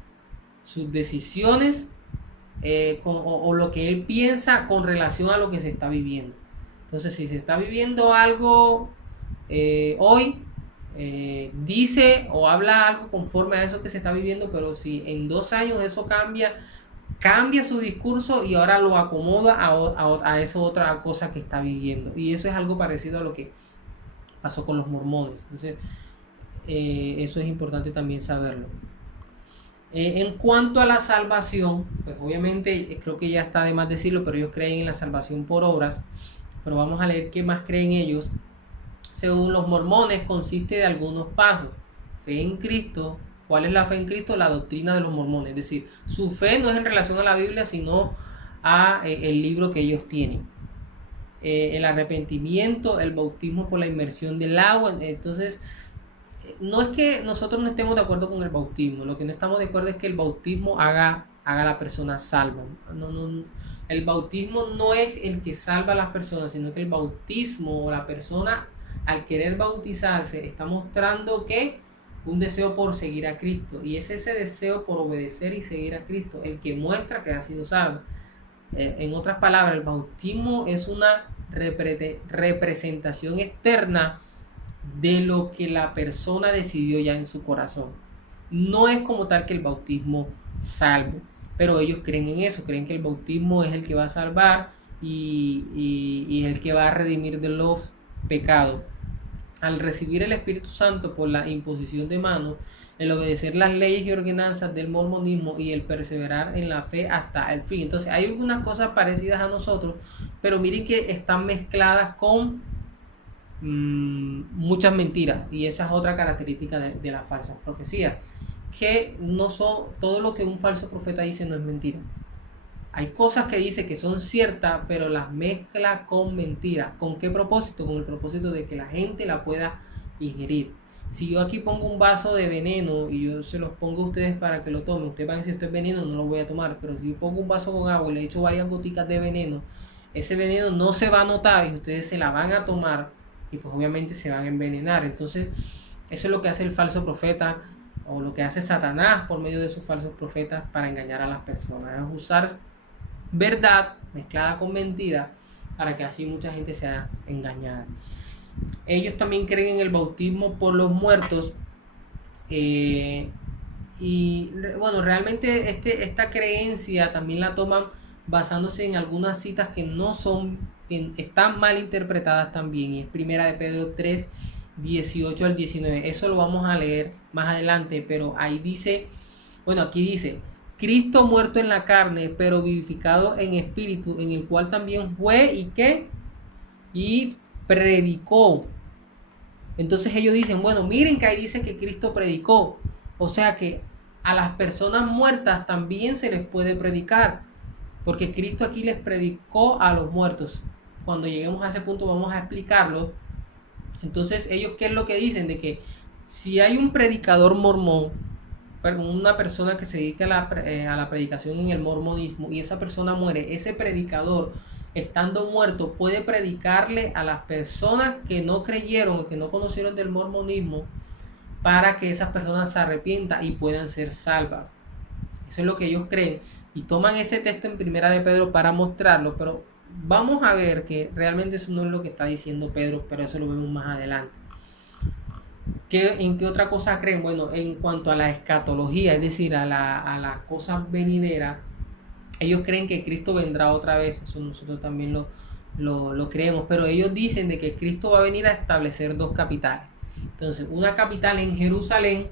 sus decisiones o lo que él piensa con relación a lo que se está viviendo. Entonces, si se está viviendo algo hoy, dice o habla algo conforme a eso que se está viviendo, pero si en 2 años eso cambia su discurso y ahora lo acomoda a esa otra cosa que está viviendo. Y eso es algo parecido a lo que pasó con los mormones. Entonces, eso es importante también saberlo. En cuanto a la salvación, pues obviamente creo que ya está de más decirlo, pero ellos creen en la salvación por obras. Pero vamos a leer qué más creen ellos. Según los mormones, consiste de algunos pasos: fe en Cristo. ¿Cuál es la fe en Cristo? La doctrina de los mormones. Es decir, su fe no es en relación a la Biblia, sino a el libro que ellos tienen. El arrepentimiento, el bautismo por la inmersión del agua. Entonces, no es que nosotros no estemos de acuerdo con el bautismo. Lo que no estamos de acuerdo es que el bautismo haga a la persona salva. El bautismo no es el que salva a las personas, sino que el bautismo o la persona al querer bautizarse está mostrando que un deseo por seguir a Cristo, y es ese deseo por obedecer y seguir a Cristo el que muestra que ha sido salvo. En otras palabras, el bautismo es una representación externa de lo que la persona decidió ya en su corazón. No es como tal que el bautismo salve, pero ellos creen en eso, creen que el bautismo es el que va a salvar y el que va a redimir de los pecados. Al recibir el Espíritu Santo por la imposición de manos, el obedecer las leyes y ordenanzas del mormonismo y el perseverar en la fe hasta el fin. Entonces hay algunas cosas parecidas a nosotros, pero miren que están mezcladas con muchas mentiras, y esa es otra característica de las falsas profecías, que no son todo lo que un falso profeta dice, no es mentira. Hay cosas que dice que son ciertas, pero las mezcla con mentiras. ¿Con qué propósito? Con el propósito de que la gente la pueda ingerir. Si yo aquí pongo un vaso de veneno y yo se los pongo a ustedes para que lo tomen, ustedes van a decir esto es veneno, no lo voy a tomar. Pero si yo pongo un vaso con agua y le echo varias goticas de veneno, ese veneno no se va a notar y ustedes se la van a tomar y pues obviamente se van a envenenar. Entonces eso es lo que hace el falso profeta, o lo que hace Satanás por medio de sus falsos profetas para engañar a las personas. Es usar verdad mezclada con mentira para que así mucha gente sea engañada. Ellos también creen en el bautismo por los muertos, y bueno, realmente esta creencia también la toman basándose en algunas citas que no son, que están mal interpretadas también, y es primera de Pedro 3, 18 al 19. Eso lo vamos a leer más adelante, pero ahí dice, bueno, aquí dice: Cristo muerto en la carne, pero vivificado en espíritu, en el cual también fue y qué, y predicó. Entonces ellos dicen, bueno, miren que ahí dice que Cristo predicó. O sea que a las personas muertas también se les puede predicar, porque Cristo aquí les predicó a los muertos. Cuando lleguemos a ese punto vamos a explicarlo. Entonces ellos, ¿qué es lo que dicen? De que si hay un predicador mormón, una persona que se dedica a la predicación en el mormonismo, y esa persona muere, ese predicador, estando muerto, puede predicarle a las personas que no creyeron, que no conocieron del mormonismo, para que esas personas se arrepientan y puedan ser salvas. Eso es lo que ellos creen. Y toman ese texto en Primera de Pedro para mostrarlo, pero vamos a ver que realmente eso no es lo que está diciendo Pedro, pero eso lo vemos más adelante. ¿En qué otra cosa creen? Bueno, en cuanto a la escatología, es decir, a la cosa venidera, ellos creen que Cristo vendrá otra vez. Eso nosotros también lo creemos, pero ellos dicen de que Cristo va a venir a establecer dos capitales. Entonces, una capital en Jerusalén,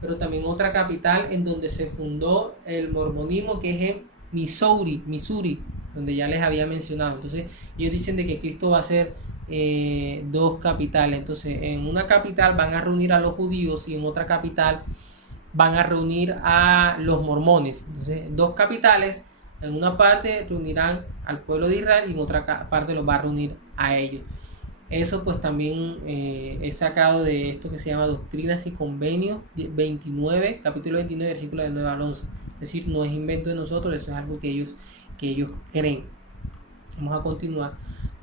pero también otra capital en donde se fundó el mormonismo, que es en Missouri, donde ya les había mencionado. Entonces, ellos dicen de que Cristo va a ser dos capitales. Entonces, en una capital van a reunir a los judíos y en otra capital van a reunir a los mormones. Entonces, dos capitales, en una parte reunirán al pueblo de Israel y en otra parte los va a reunir a ellos. Eso pues también es sacado de esto que se llama Doctrinas y Convenios 29, capítulo 29, versículo de 9 al 11. Es decir, no es invento de nosotros, eso es algo que ellos creen. Vamos a continuar.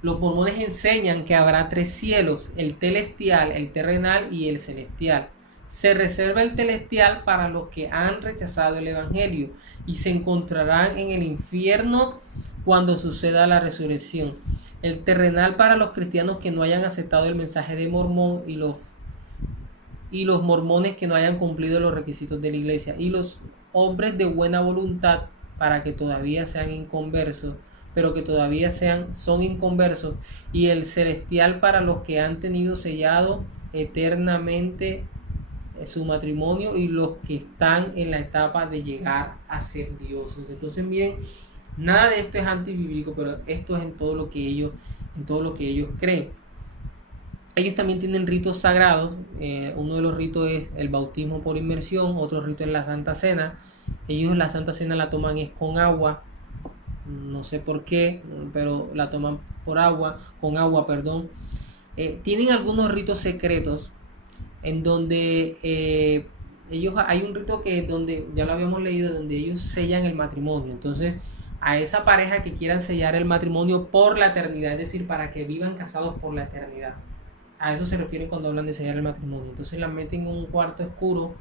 Los mormones enseñan que habrá tres cielos, el celestial, el terrenal y el celestial. Se reserva el celestial para los que han rechazado el evangelio y se encontrarán en el infierno cuando suceda la resurrección. El terrenal para los cristianos que no hayan aceptado el mensaje de Mormón y los mormones que no hayan cumplido los requisitos de la iglesia, y los hombres de buena voluntad para que todavía sean inconversos, pero que todavía son inconversos, y el celestial para los que han tenido sellado eternamente su matrimonio y los que están en la etapa de llegar a ser dioses. Entonces miren, nada de esto es antibíblico, pero esto es en todo lo que ellos creen. Ellos también tienen ritos sagrados. Uno de los ritos es el bautismo por inmersión, otro rito es la Santa Cena. Ellos la Santa Cena la toman es con agua, no sé por qué, pero la toman con agua, perdón. Tienen algunos ritos secretos en donde ellos, hay un rito que donde ya lo habíamos leído, donde ellos sellan el matrimonio. Entonces, a esa pareja que quieran sellar el matrimonio por la eternidad, es decir, para que vivan casados por la eternidad. A eso se refieren cuando hablan de sellar el matrimonio. Entonces las meten en un cuarto oscuro,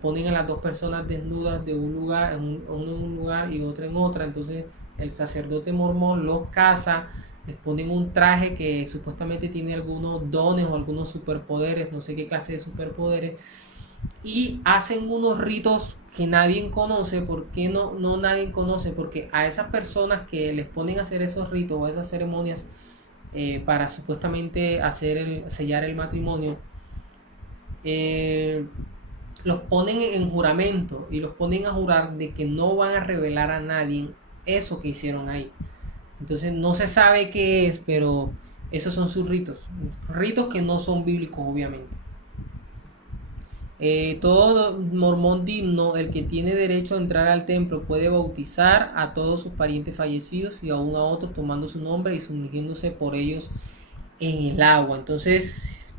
ponen a las dos personas desnudas de un lugar, uno en un lugar y otro en otra. Entonces el sacerdote mormón los casa, les ponen un traje que supuestamente tiene algunos dones o algunos superpoderes, no sé qué clase de superpoderes, y hacen unos ritos que nadie conoce. ¿Por qué no nadie conoce? Porque a esas personas que les ponen a hacer esos ritos o esas ceremonias para supuestamente sellar el matrimonio, los ponen en juramento y los ponen a jurar de que no van a revelar a nadie eso que hicieron ahí. Entonces no se sabe qué es, pero esos son sus ritos que no son bíblicos, obviamente. Todo mormón digno, el que tiene derecho a entrar al templo, puede bautizar a todos sus parientes fallecidos y aún a otros tomando su nombre y sumergiéndose por ellos en el agua. Entonces,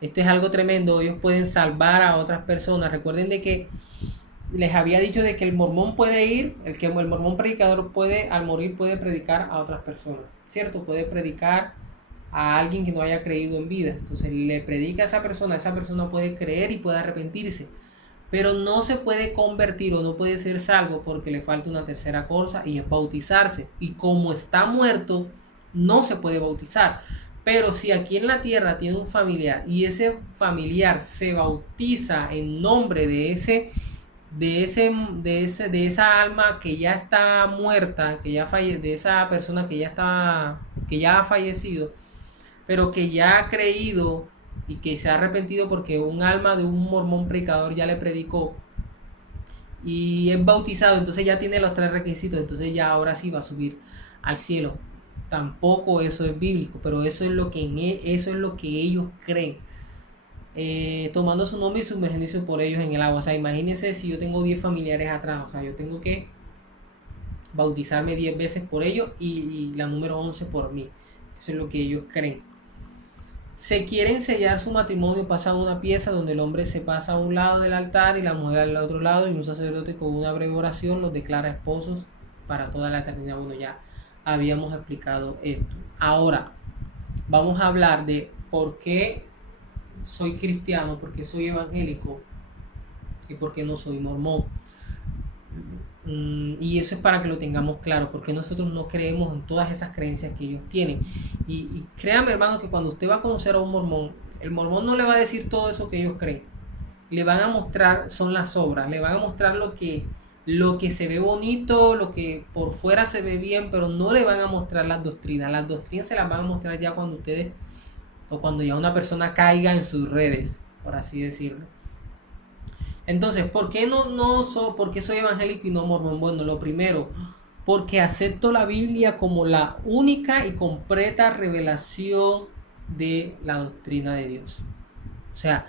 esto es algo tremendo. Ellos pueden salvar a otras personas. Recuerden de que les había dicho de que el mormón puede ir, el mormón predicador puede, al morir, puede predicar a otras personas, ¿cierto? Puede predicar a alguien que no haya creído en vida. Entonces le predica a esa persona puede creer y puede arrepentirse, pero no se puede convertir o no puede ser salvo porque le falta una tercera cosa, y es bautizarse. Y como está muerto, no se puede bautizar. Pero si aquí en la tierra tiene un familiar y ese familiar se bautiza en nombre de esa alma que ya está muerta, de esa persona que ya ha fallecido, pero que ya ha creído y que se ha arrepentido porque un alma de un mormón predicador ya le predicó, y es bautizado, entonces ya tiene los 3 requisitos, entonces ya ahora sí va a subir al cielo. Tampoco eso es bíblico, pero eso es lo que, eso es lo que ellos creen. Tomando su nombre y sumergiéndose por ellos en el agua. O sea, imagínense si yo tengo 10 familiares atrás, o sea, yo tengo que bautizarme 10 veces por ellos y la número 11 por mí. Eso es lo que ellos creen. Se quieren sellar su matrimonio pasando una pieza donde el hombre se pasa a un lado del altar y la mujer al otro lado, y un sacerdote con una breve oración los declara esposos para toda la eternidad. Bueno, ya habíamos explicado esto. Ahora vamos a hablar de por qué soy cristiano, por qué soy evangélico y por qué no soy mormón. Y eso es para que lo tengamos claro, porque nosotros no creemos en todas esas creencias que ellos tienen. Y créanme, hermano, que cuando usted va a conocer a un mormón, el mormón no le va a decir todo eso que ellos creen. Le van a mostrar, son las obras, le van a mostrar lo que se ve bonito, lo que por fuera se ve bien, pero no le van a mostrar las doctrinas. Las doctrinas se las van a mostrar ya cuando ustedes, o cuando ya una persona caiga en sus redes, por así decirlo. Entonces, ¿por qué por qué soy evangélico y no mormón? Bueno, lo primero, porque acepto la Biblia como la única y completa revelación de la doctrina de Dios. O sea,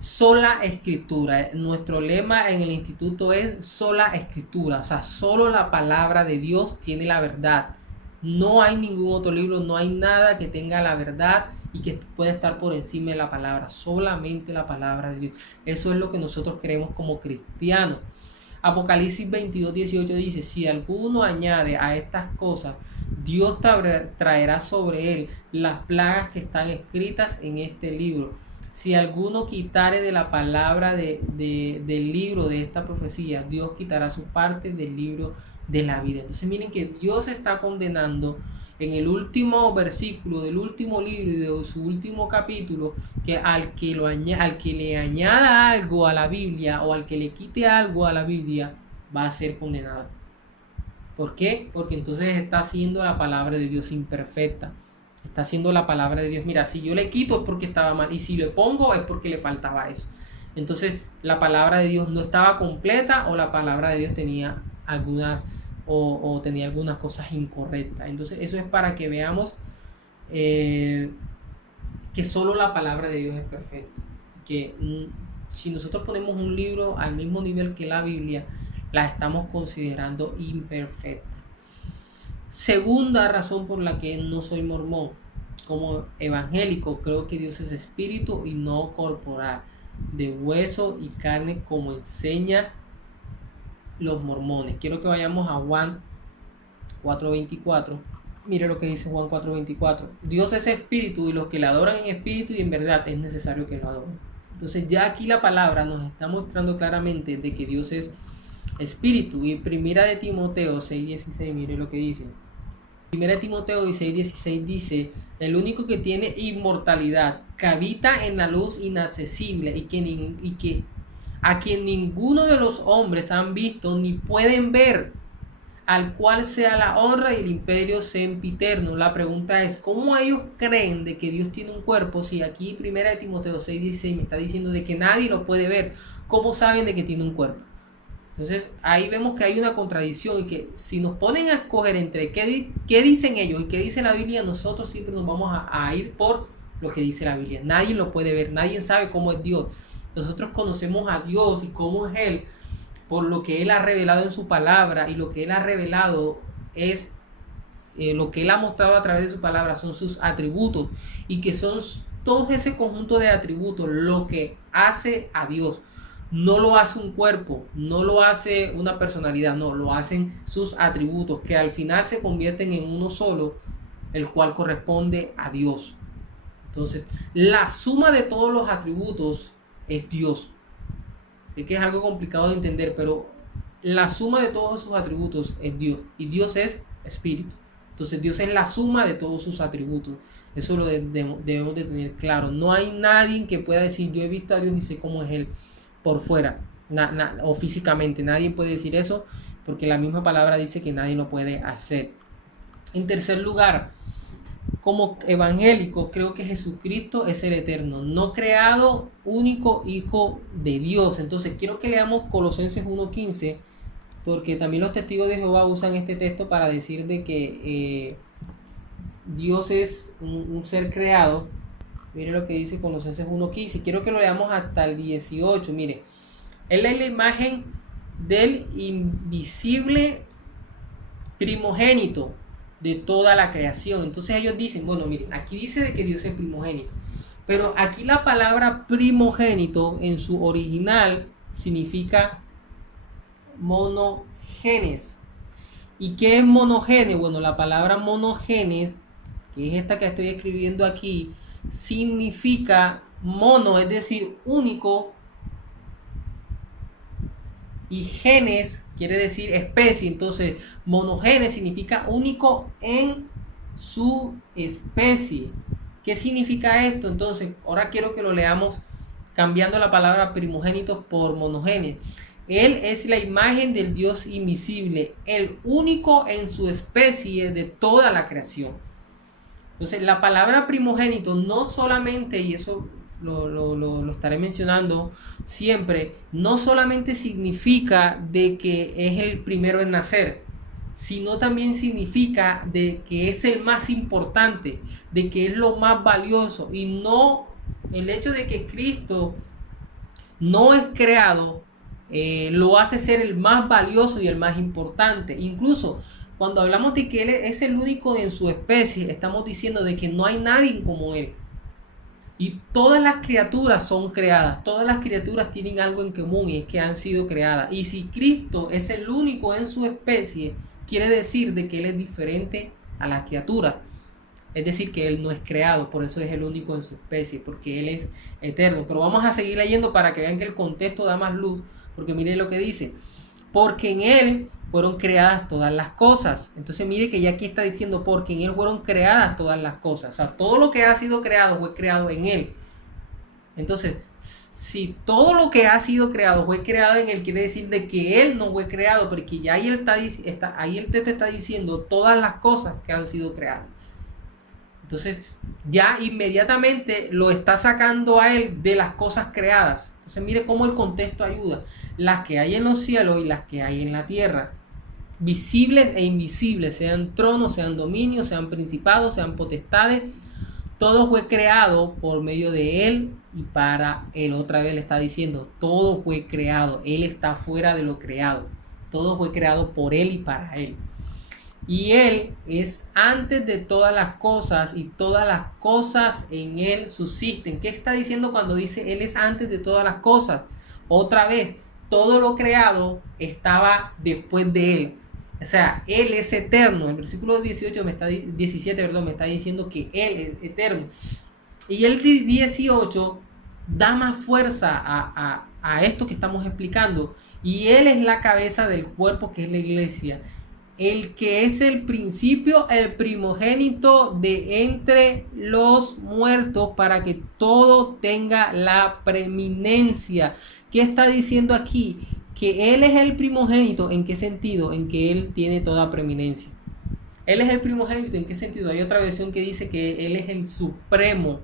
sola escritura. Nuestro lema en el instituto es sola escritura. O sea, solo la palabra de Dios tiene la verdad. No hay ningún otro libro, no hay nada que tenga la verdad y que pueda estar por encima de la palabra. Solamente la palabra de Dios. Eso es lo que nosotros creemos como cristianos. Apocalipsis 22:18 dice: si alguno añade a estas cosas, Dios traerá sobre él las plagas que están escritas en este libro. Si alguno quitare de la palabra del libro de esta profecía, Dios quitará su parte del libro de la vida. Entonces miren que Dios está condenando en el último versículo del último libro y de su último capítulo, que al que le añada algo a la Biblia o al que le quite algo a la Biblia va a ser condenado. ¿Por qué? Porque entonces está haciendo la palabra de Dios imperfecta. Está haciendo la palabra de Dios. Mira, si yo le quito es porque estaba mal, y si le pongo es porque le faltaba eso. Entonces la palabra de Dios no estaba completa, o la palabra de Dios tenía algunas o tenía algunas cosas incorrectas. Entonces eso es para que veamos que solo la palabra de Dios es perfecta. Que si nosotros ponemos un libro al mismo nivel que la Biblia, la estamos considerando imperfecta. Segunda razón por la que no soy mormón. Como evangélico, creo que Dios es espíritu y no corporal, de hueso y carne, como enseña los mormones. Quiero que vayamos a Juan 4:24. Mire lo que dice Juan 4:24. Dios es espíritu, y los que le adoran en espíritu y en verdad es necesario que lo adoren. Entonces ya aquí la palabra nos está mostrando claramente de que Dios es espíritu. Y primera de Timoteo 6:16, mire lo que dice. Primera de Timoteo 6:16 dice: el único que tiene inmortalidad, que habita en la luz inaccesible y que a quien ninguno de los hombres han visto ni pueden ver, al cual sea la honra y el imperio sempiterno. La pregunta es, ¿cómo ellos creen de que Dios tiene un cuerpo si aquí primera de Timoteo 6:16 me está diciendo de que nadie lo puede ver? ¿Cómo saben de que tiene un cuerpo? Entonces ahí vemos que hay una contradicción, y que si nos ponen a escoger entre qué dicen ellos y qué dice la Biblia, nosotros siempre nos vamos a ir por lo que dice la Biblia. Nadie lo puede ver, nadie sabe cómo es Dios. Nosotros conocemos a Dios y cómo es Él por lo que Él ha revelado en su palabra, y lo que Él ha revelado es lo que Él ha mostrado a través de su palabra son sus atributos, y que son todo ese conjunto de atributos lo que hace a Dios. No lo hace un cuerpo, no lo hace una personalidad, no, lo hacen sus atributos, que al final se convierten en uno solo, el cual corresponde a Dios. Entonces, la suma de todos los atributos es Dios. Sé que es algo complicado de entender, pero la suma de todos sus atributos es Dios, y Dios es espíritu. Entonces Dios es la suma de todos sus atributos. Eso lo debemos de tener claro. No hay nadie que pueda decir: yo he visto a Dios y sé cómo es Él por fuera o físicamente. Nadie puede decir eso, porque la misma palabra dice que nadie lo puede hacer. En tercer lugar, como evangélico, creo que Jesucristo es el eterno, no creado, único Hijo de Dios. Entonces quiero que leamos Colosenses 1:15, porque también los testigos de Jehová usan este texto para decir de que Dios es un ser creado. Mire lo que dice Colosenses 1:15. Quiero que lo leamos hasta el 18. Mire, Él es la imagen del invisible primogénito de toda la creación. Entonces ellos dicen, bueno, miren, aquí dice de que Dios es primogénito, pero aquí la palabra primogénito en su original significa monogenes. ¿Y qué es monogenes? Bueno, la palabra monogenes, que es esta que estoy escribiendo aquí, significa mono, es decir, único, y genes quiere decir especie. Entonces monogenes significa único en su especie. ¿Qué significa esto? Entonces ahora quiero que lo leamos cambiando la palabra primogénito por monogenes. Él es la imagen del Dios invisible, el único en su especie de toda la creación. Entonces la palabra primogénito no solamente, y eso lo estaré mencionando siempre, no solamente significa de que es el primero en nacer, sino también significa de que es el más importante, de que es lo más valioso, y no el hecho de que Cristo no es creado lo hace ser el más valioso y el más importante. Incluso cuando hablamos de que Él es el único en su especie, estamos diciendo de que no hay nadie como Él. Y todas las criaturas son creadas, todas las criaturas tienen algo en común, y es que han sido creadas. Y si Cristo es el único en su especie, quiere decir de que Él es diferente a las criaturas. Es decir, que Él no es creado, por eso es el único en su especie, porque Él es eterno. Pero vamos a seguir leyendo para que vean que el contexto da más luz, porque mire lo que dice. Porque en Él fueron creadas todas las cosas. Entonces mire que ya aquí está diciendo, porque en Él fueron creadas todas las cosas. O sea, todo lo que ha sido creado fue creado en Él. Entonces, si todo lo que ha sido creado fue creado en Él, quiere decir de que Él no fue creado, porque ya ahí, ahí el texto está diciendo todas las cosas que han sido creadas. Entonces, ya inmediatamente lo está sacando a Él de las cosas creadas. Entonces, mire cómo el contexto ayuda. Las que hay en los cielos y las que hay en la tierra, visibles e invisibles, sean tronos, sean dominios, sean principados, sean potestades, todo fue creado por medio de Él y para Él. Otra vez le está diciendo, todo fue creado, Él está fuera de lo creado, todo fue creado por Él y para Él. Y Él es antes de todas las cosas, y todas las cosas en Él subsisten. ¿Qué está diciendo cuando dice Él es antes de todas las cosas? Otra vez, todo lo creado estaba después de Él. O sea, Él es eterno. El versículo 17 me está diciendo que Él es eterno. Y el 18 da más fuerza a esto que estamos explicando. Y Él es la cabeza del cuerpo, que es la iglesia. El que es el principio, el primogénito de entre los muertos, para que todo tenga la preeminencia. ¿Qué está diciendo aquí? Que Él es el primogénito. ¿En qué sentido? En que Él tiene toda preeminencia. Él es el primogénito. ¿En qué sentido? Hay otra versión que dice que Él es el supremo.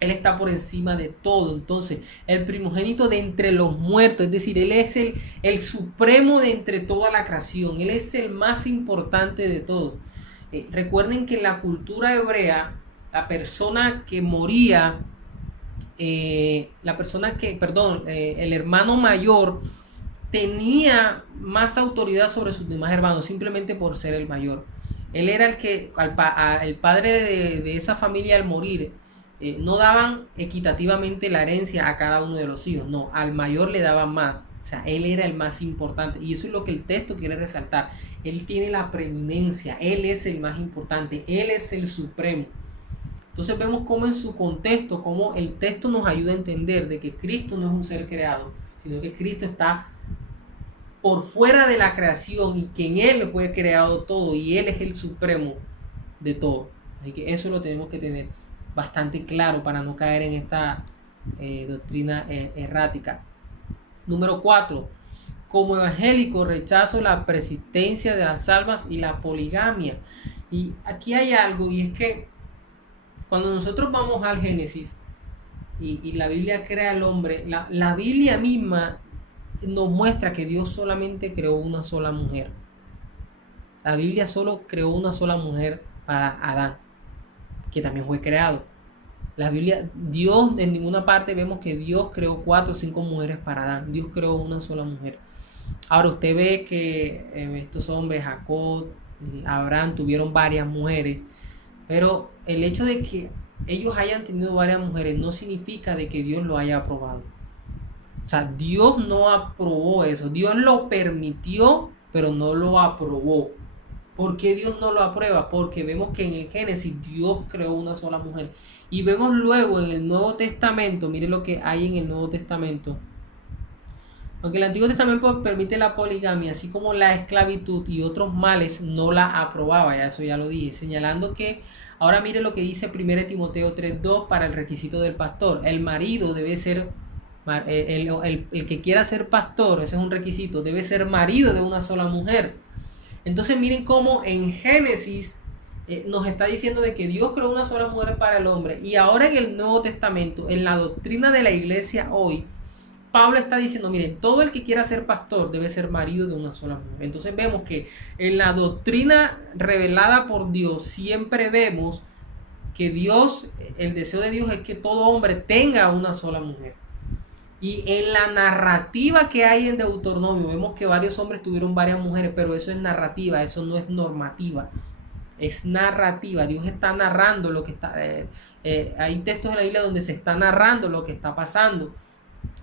Él está por encima de todo. Entonces, el primogénito de entre los muertos, es decir, Él es el supremo de entre toda la creación. Él es el más importante de todo. Recuerden que en la cultura hebrea, la persona que moría, el hermano mayor tenía más autoridad sobre sus demás hermanos, simplemente por ser el mayor. Él era el que, el padre de esa familia, al morir, no daban equitativamente la herencia a cada uno de los hijos, no, al mayor le daban más. O sea, él era el más importante, y eso es lo que el texto quiere resaltar. Él tiene la preeminencia, él es el más importante, él es el supremo. Entonces vemos cómo en su contexto, cómo el texto nos ayuda a entender de que Cristo no es un ser creado, sino que Cristo está por fuera de la creación, y que en Él fue creado todo, y Él es el supremo de todo. Así que eso lo tenemos que tener bastante claro para no caer en esta doctrina errática. Número 4. Como evangélico rechazo la persistencia de las almas y la poligamia. Y aquí hay algo, y es que cuando nosotros vamos al Génesis y la Biblia crea al hombre, la Biblia misma nos muestra que Dios solamente creó una sola mujer. La Biblia solo creó una sola mujer para Adán, que también fue creado. La Biblia, Dios, en ninguna parte vemos que Dios creó 4 o 5 mujeres para Adán. Dios creó una sola mujer. Ahora usted ve que estos hombres, Jacob, Abraham, tuvieron varias mujeres, pero el hecho de que ellos hayan tenido varias mujeres no significa de que Dios lo haya aprobado. O sea, Dios no aprobó eso. Dios lo permitió, pero no lo aprobó. ¿Por qué Dios no lo aprueba? Porque vemos que en el Génesis Dios creó una sola mujer. Y vemos luego en el Nuevo Testamento, mire lo que hay en el Nuevo Testamento. Aunque el Antiguo Testamento permite la poligamia, así como la esclavitud y otros males, no la aprobaba, ya eso ya lo dije, señalando que, ahora mire lo que dice 1 Timoteo 3:2 para el requisito del pastor. El marido debe ser, el que quiera ser pastor, ese es un requisito, debe ser marido de una sola mujer. Entonces miren cómo en Génesis nos está diciendo de que Dios creó una sola mujer para el hombre. Y ahora en el Nuevo Testamento, en la doctrina de la iglesia hoy, Pablo está diciendo, miren, todo el que quiera ser pastor debe ser marido de una sola mujer. Entonces vemos que en la doctrina revelada por Dios siempre vemos que Dios, el deseo de Dios es que todo hombre tenga una sola mujer. Y en la narrativa que hay en Deuteronomio vemos que varios hombres tuvieron varias mujeres, pero eso es narrativa, eso no es normativa. Es narrativa, Dios está narrando lo que está... hay textos en la Biblia donde se está narrando lo que está pasando,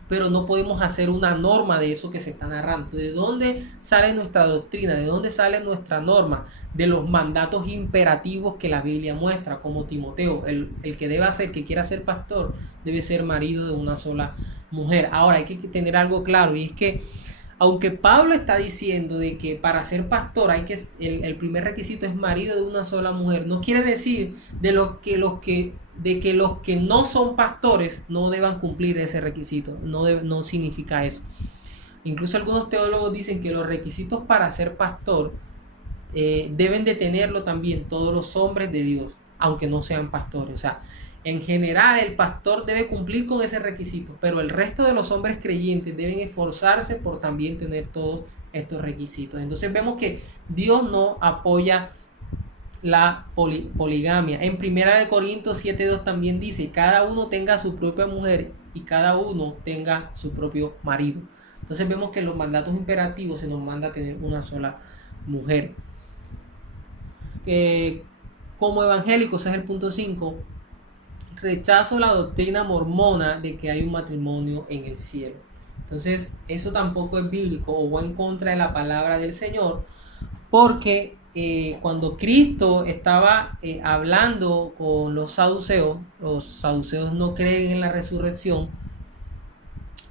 pero no podemos hacer una norma de eso que se está narrando. ¿De dónde sale nuestra doctrina? ¿De dónde sale nuestra norma? De los mandatos imperativos que la Biblia muestra, como Timoteo. El que debe hacer, que quiera ser pastor, debe ser marido de una sola mujer. Ahora hay que tener algo claro, y es que aunque Pablo está diciendo de que para ser pastor hay que el primer requisito es marido de una sola mujer, no quiere decir de que los que no son pastores no deban cumplir ese requisito. No significa eso. Incluso algunos teólogos dicen que los requisitos para ser pastor deben de tenerlo también todos los hombres de Dios, aunque no sean pastores. O sea, en general el pastor debe cumplir con ese requisito, pero el resto de los hombres creyentes deben esforzarse por también tener todos estos requisitos. Entonces vemos que Dios no apoya la poligamia. En 1 Corintios 7:2 también dice, cada uno tenga su propia mujer y cada uno tenga su propio marido. Entonces vemos que en los mandatos imperativos se nos manda a tener una sola mujer. Como evangélicos, es el punto 5, rechazo la doctrina mormona de que hay un matrimonio en el cielo. Entonces eso tampoco es bíblico o va en contra de la palabra del Señor, porque cuando Cristo estaba hablando con los saduceos no creen en la resurrección.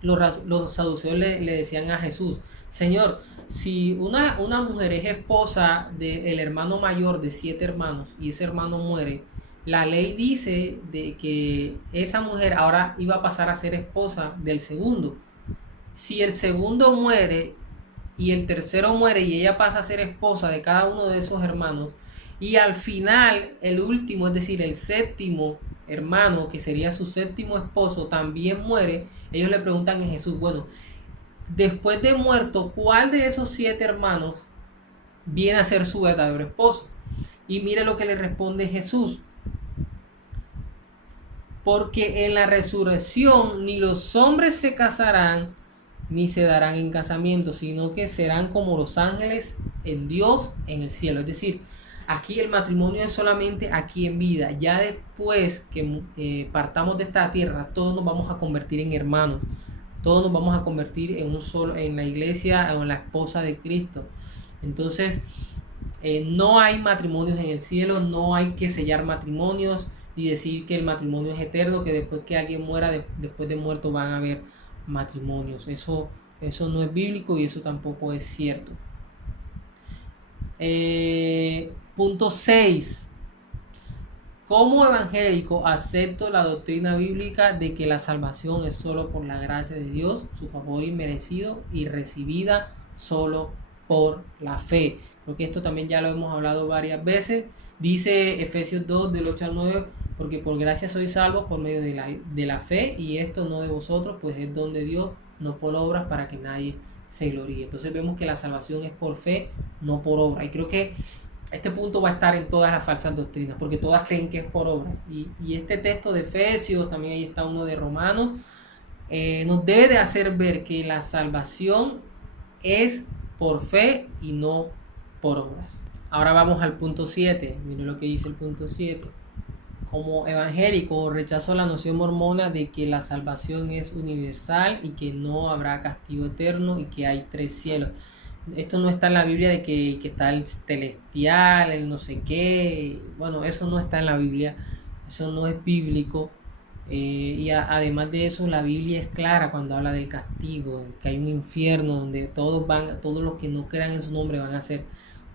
Los saduceos le decían a Jesús, Señor, si una mujer es esposa del hermano mayor de 7 hermanos y ese hermano muere, la ley dice de que esa mujer ahora iba a pasar a ser esposa del segundo. Si el segundo muere y el tercero muere y ella pasa a ser esposa de cada uno de esos hermanos, y al final el último, es decir, el séptimo hermano, que sería su séptimo esposo, también muere, ellos le preguntan a Jesús, bueno, después de muerto, ¿cuál de esos 7 hermanos viene a ser su verdadero esposo? Y mire lo que le responde Jesús. Porque en la resurrección ni los hombres se casarán ni se darán en casamiento, sino que serán como los ángeles en Dios en el cielo. Es decir, aquí el matrimonio es solamente aquí en vida. Ya después que partamos de esta tierra, todos nos vamos a convertir en hermanos. Todos nos vamos a convertir en un solo, en la iglesia o en la esposa de Cristo. Entonces, no hay matrimonios en el cielo, no hay que sellar matrimonios y decir que el matrimonio es eterno, que después que alguien muera, después de muerto van a haber matrimonios. Eso no es bíblico y eso tampoco es cierto. Punto 6. Como evangélico acepto la doctrina bíblica de que la salvación es solo por la gracia de Dios, su favor inmerecido y recibida solo por la fe. Creo que esto también ya lo hemos hablado varias veces. Dice Efesios 2 del 8 al 9, porque por gracia sois salvos por medio de la fe, y esto no de vosotros, pues es don de Dios, no por obras, para que nadie se gloríe. Entonces vemos que la salvación es por fe, no por obra. Y creo que este punto va a estar en todas las falsas doctrinas, porque todas creen que es por obra. Y este texto de Efesios, también ahí está uno de Romanos, nos debe de hacer ver que la salvación es por fe y no por obras. Ahora vamos al punto 7. Miren lo que dice el punto 7. Como evangélico rechazo la noción mormona de que la salvación es universal y que no habrá castigo eterno y que hay 3 cielos. Esto no está en la Biblia de que está el celestial, el no sé qué. Bueno, eso no está en la Biblia. Eso no es bíblico. Además de eso, la Biblia es clara cuando habla del castigo, que hay un infierno donde todos los que no crean en su nombre van a ser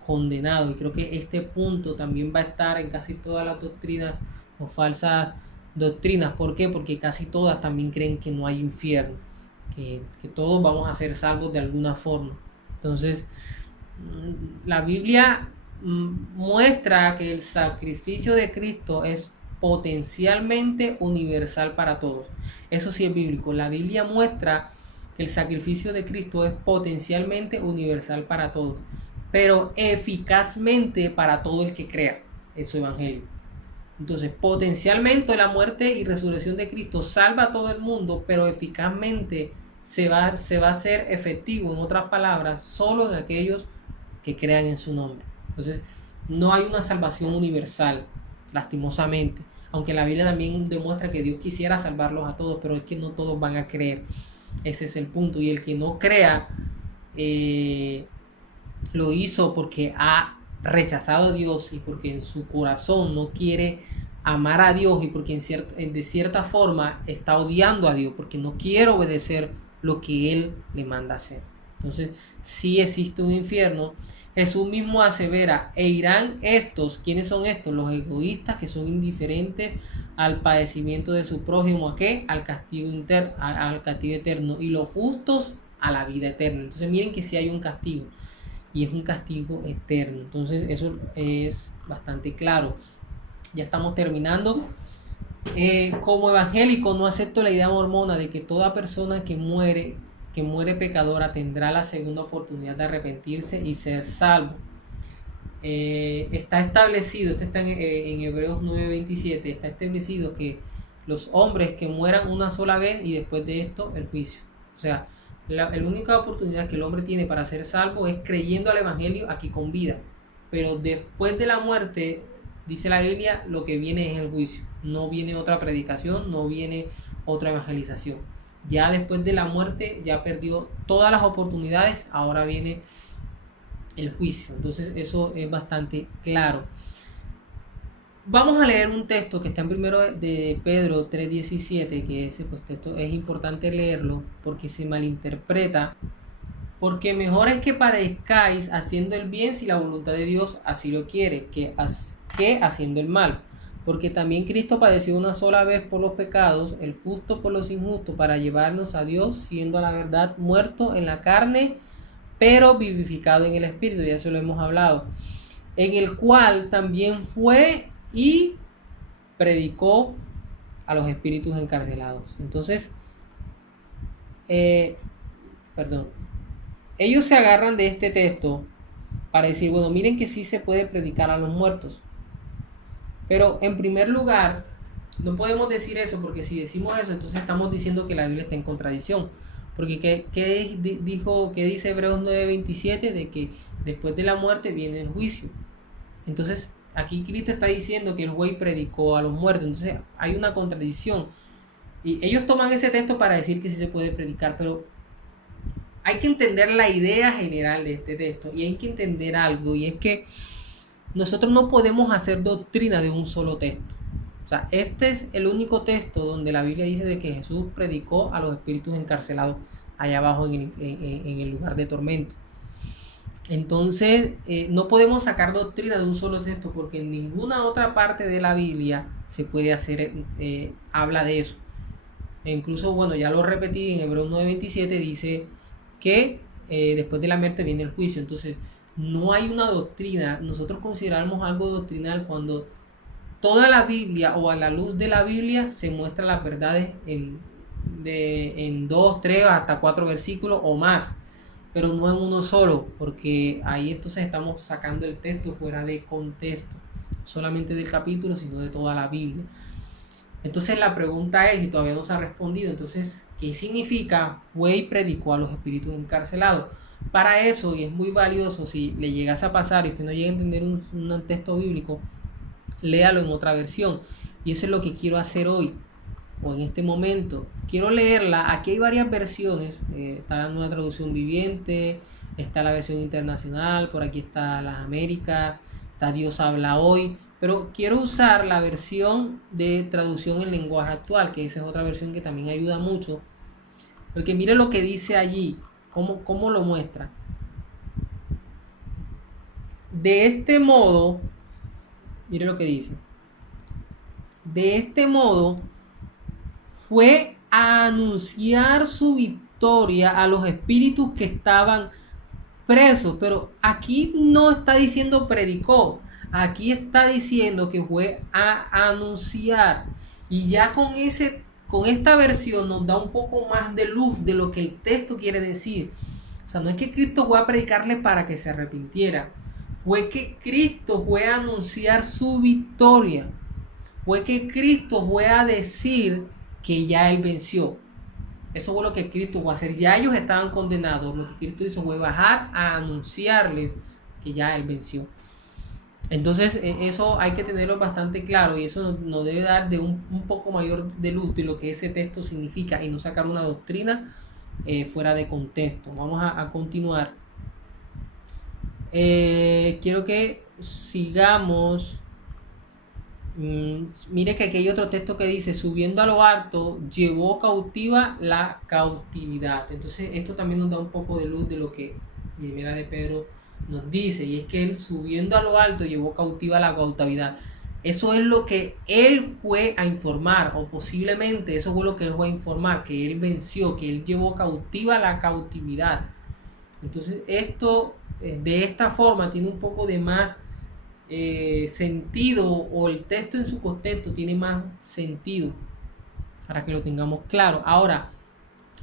condenados. Y creo que este punto también va a estar en casi todas las doctrinas o falsas doctrinas. ¿Por qué? Porque casi todas también creen que no hay infierno, que todos vamos a ser salvos de alguna forma. Entonces, la Biblia muestra que el sacrificio de Cristo es potencialmente universal para todos. Eso sí es bíblico. La Biblia muestra que el sacrificio de Cristo es potencialmente universal para todos, pero eficazmente para todo el que crea en su evangelio. Entonces, potencialmente la muerte y resurrección de Cristo salva a todo el mundo, pero eficazmente se va a hacer efectivo, en otras palabras, solo de aquellos que crean en su nombre. Entonces, no hay una salvación universal, lastimosamente. Aunque la Biblia también demuestra que Dios quisiera salvarlos a todos, pero es que no todos van a creer. Ese es el punto. Y el que no crea, lo hizo porque ha rechazado a Dios y porque en su corazón no quiere amar a Dios y porque de cierta forma está odiando a Dios porque no quiere obedecer lo que Él le manda hacer. Entonces, sí existe un infierno. Jesús mismo asevera, e irán estos, ¿quiénes son estos? Los egoístas que son indiferentes al padecimiento de su prójimo, ¿a qué? Al castigo eterno, y los justos a la vida eterna. Entonces miren que sí hay un castigo, y es un castigo eterno. Entonces eso es bastante claro. Ya estamos terminando. Como evangélico no acepto la idea mormona de que toda persona que muere pecadora tendrá la segunda oportunidad de arrepentirse y ser salvo. Está establecido, esto está en Hebreos 9:27, está establecido que los hombres que mueran una sola vez y después de esto el juicio. O sea, la única oportunidad que el hombre tiene para ser salvo es creyendo al evangelio aquí con vida. Pero después de la muerte, dice la Biblia, lo que viene es el juicio. No viene otra predicación, no viene otra evangelización. Ya después de la muerte ya perdió todas las oportunidades, ahora viene el juicio. Entonces eso es bastante claro. Vamos a leer un texto que está en primero de Pedro 3:17, que ese pues, texto es importante leerlo porque se malinterpreta. Porque mejor es que padezcáis haciendo el bien si la voluntad de Dios así lo quiere, que haciendo el mal. Porque también Cristo padeció una sola vez por los pecados, el justo por los injustos, para llevarnos a Dios, siendo a la verdad muerto en la carne, pero vivificado en el Espíritu, ya eso lo hemos hablado. En el cual también fue y predicó a los espíritus encarcelados. Entonces, ellos se agarran de este texto para decir, bueno, miren que sí se puede predicar a los muertos. Pero en primer lugar, no podemos decir eso, porque si decimos eso, entonces estamos diciendo que la Biblia está en contradicción. Porque ¿qué dice Hebreos 9:27? De que después de la muerte viene el juicio. Entonces, aquí Cristo está diciendo que el juez predicó a los muertos. Entonces, hay una contradicción. Y ellos toman ese texto para decir que sí se puede predicar, pero hay que entender la idea general de este texto. Y hay que entender algo, y es que nosotros no podemos hacer doctrina de un solo texto. O sea, este es el único texto donde la Biblia dice de que Jesús predicó a los espíritus encarcelados allá abajo en el lugar de tormento. Entonces, no podemos sacar doctrina de un solo texto porque en ninguna otra parte de la Biblia se puede hacer, habla de eso. E incluso, bueno, ya lo repetí en Hebreos 9:27, dice que después de la muerte viene el juicio. Entonces, no hay una doctrina. Nosotros consideramos algo doctrinal cuando toda la Biblia o a la luz de la Biblia se muestran las verdades en 2, 3, hasta 4 versículos o más, pero no en uno solo, porque ahí entonces estamos sacando el texto fuera de contexto, no solamente del capítulo, sino de toda la Biblia. Entonces la pregunta es, y todavía no se ha respondido, entonces, ¿qué significa fue y predicó a los espíritus encarcelados? Para eso, y es muy valioso, si le llegase a pasar y usted no llega a entender un texto bíblico, léalo en otra versión. Y eso es lo que quiero hacer hoy, o en este momento. Quiero leerla. Aquí hay varias versiones. Está la Nueva Traducción Viviente, está la versión internacional, por aquí está las Américas, está Dios habla hoy. Pero quiero usar la versión de traducción en lenguaje actual, que esa es otra versión que también ayuda mucho. Porque mire lo que dice allí, cómo lo muestra. De este modo, mire lo que dice. De este modo, fue a anunciar su victoria a los espíritus que estaban presos. Pero aquí no está diciendo predicó. Aquí está diciendo que fue a anunciar. Y ya con esta versión nos da un poco más de luz de lo que el texto quiere decir. O sea, no es que Cristo fue a predicarle para que se arrepintiera. Fue que Cristo fue a anunciar su victoria. Fue que Cristo fue a decir que ya Él venció. Eso fue lo que Cristo fue a hacer. Ya ellos estaban condenados. Lo que Cristo hizo fue bajar a anunciarles que ya Él venció. Entonces eso hay que tenerlo bastante claro, y eso nos debe dar de un poco mayor de luz de lo que ese texto significa y no sacar una doctrina fuera de contexto. Vamos a continuar. Quiero que sigamos. Mire que aquí hay otro texto que dice: subiendo a lo alto, llevó cautiva la cautividad. Entonces esto también nos da un poco de luz de lo que Primera de Pedro nos dice, y es que él, subiendo a lo alto, llevó cautiva la cautividad. Eso es lo que él fue a informar, o posiblemente eso fue lo que él fue a informar, que él venció, que él llevó cautiva la cautividad. Entonces esto de esta forma tiene un poco de más sentido, o el texto en su contexto tiene más sentido, para que lo tengamos claro. Ahora,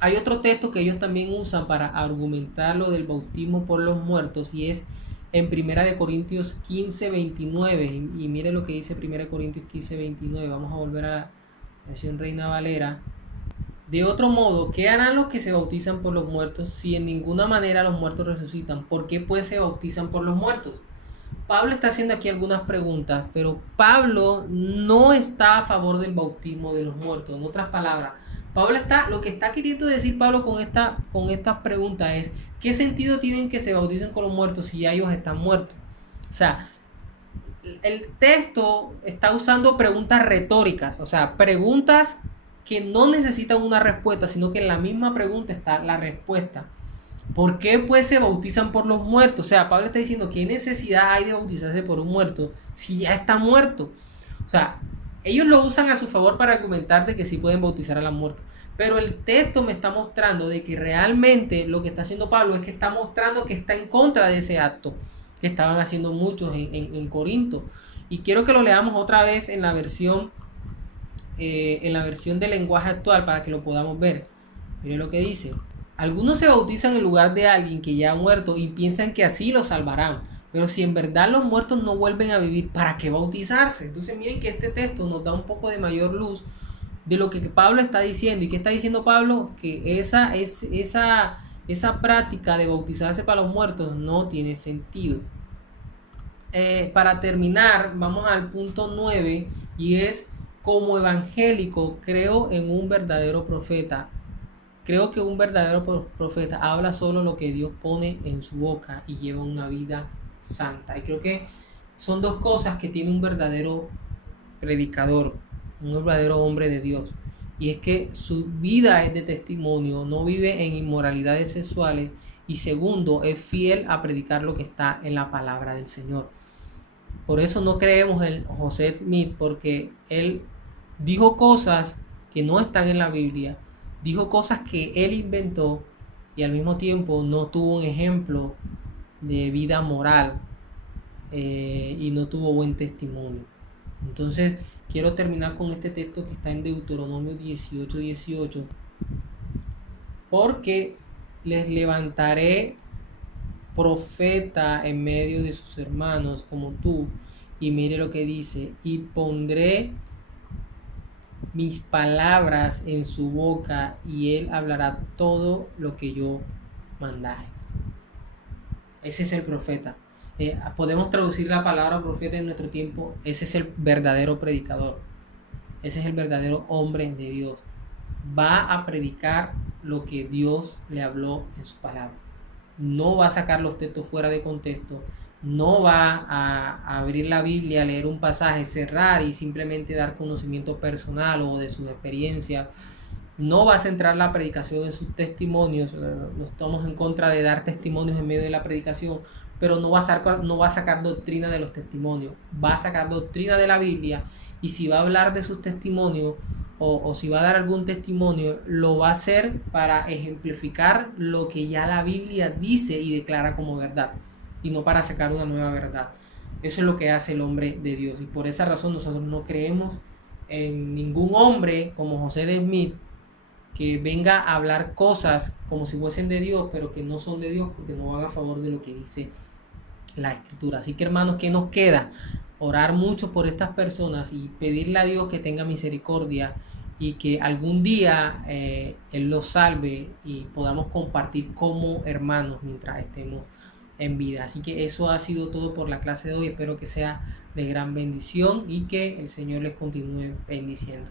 hay otro texto que ellos también usan para argumentar lo del bautismo por los muertos, y es en 1 Corintios 15:29. Y mire lo que dice 1 Corintios 15:29. Vamos a volver a la versión Reina Valera. De otro modo, ¿qué harán los que se bautizan por los muertos si en ninguna manera los muertos resucitan? ¿Por qué pues se bautizan por los muertos? Pablo está haciendo aquí algunas preguntas, pero Pablo no está a favor del bautismo de los muertos. En otras palabras, lo que está queriendo decir Pablo con estas preguntas es: ¿qué sentido tienen que se bauticen con los muertos si ya ellos están muertos? O sea, el texto está usando preguntas retóricas, o sea, preguntas que no necesitan una respuesta, sino que en la misma pregunta está la respuesta. ¿Por qué pues se bautizan por los muertos? O sea, Pablo está diciendo: ¿qué necesidad hay de bautizarse por un muerto si ya está muerto? O sea, ellos lo usan a su favor para argumentar de que sí pueden bautizar a los muertos. Pero el texto me está mostrando de que realmente lo que está haciendo Pablo es que está mostrando que está en contra de ese acto que estaban haciendo muchos en Corinto. Y quiero que lo leamos otra vez en la versión del lenguaje actual para que lo podamos ver. Miren lo que dice: algunos se bautizan en lugar de alguien que ya ha muerto y piensan que así lo salvarán. Pero si en verdad los muertos no vuelven a vivir, ¿para qué bautizarse? Entonces miren que este texto nos da un poco de mayor luz de lo que Pablo está diciendo. ¿Y qué está diciendo Pablo? Que esa práctica de bautizarse para los muertos no tiene sentido. Para terminar, vamos al punto 9, y es: como evangélico creo en un verdadero profeta. Creo que un verdadero profeta habla solo lo que Dios pone en su boca y lleva una vida santa. Y creo que son dos cosas que tiene un verdadero predicador, un verdadero hombre de Dios. Y es que su vida es de testimonio, no vive en inmoralidades sexuales, y segundo, es fiel a predicar lo que está en la palabra del Señor. Por eso no creemos en José Smith, porque él dijo cosas que no están en la Biblia, dijo cosas que él inventó, y al mismo tiempo no tuvo un ejemplo de vida moral, y no tuvo buen testimonio. Entonces, quiero terminar con este texto que está en Deuteronomio 18:18, porque les levantaré profeta en medio de sus hermanos como tú. Y mire lo que dice: y pondré mis palabras en su boca, y él hablará todo lo que yo mandare. Ese es el profeta. Podemos traducir la palabra profeta en nuestro tiempo. Ese es el verdadero predicador. Ese es el verdadero hombre de Dios. Va a predicar lo que Dios le habló en su palabra. No va a sacar los textos fuera de contexto. No va a abrir la Biblia, a leer un pasaje, cerrar y simplemente dar conocimiento personal o de sus experiencias. No va a centrar la predicación en sus testimonios. No estamos en contra de dar testimonios en medio de la predicación, pero no va a sacar doctrina de los testimonios. Va a sacar doctrina de la Biblia, y si va a hablar de sus testimonios o si va a dar algún testimonio, lo va a hacer para ejemplificar lo que ya la Biblia dice y declara como verdad, y no para sacar una nueva verdad. Eso es lo que hace el hombre de Dios, y por esa razón nosotros no creemos en ningún hombre como José de Smith que venga a hablar cosas como si fuesen de Dios, pero que no son de Dios, porque no van a favor de lo que dice la Escritura. Así que, hermanos, ¿qué nos queda? Orar mucho por estas personas y pedirle a Dios que tenga misericordia, y que algún día Él los salve y podamos compartir como hermanos mientras estemos en vida. Así que eso ha sido todo por la clase de hoy. Espero que sea de gran bendición y que el Señor les continúe bendiciendo.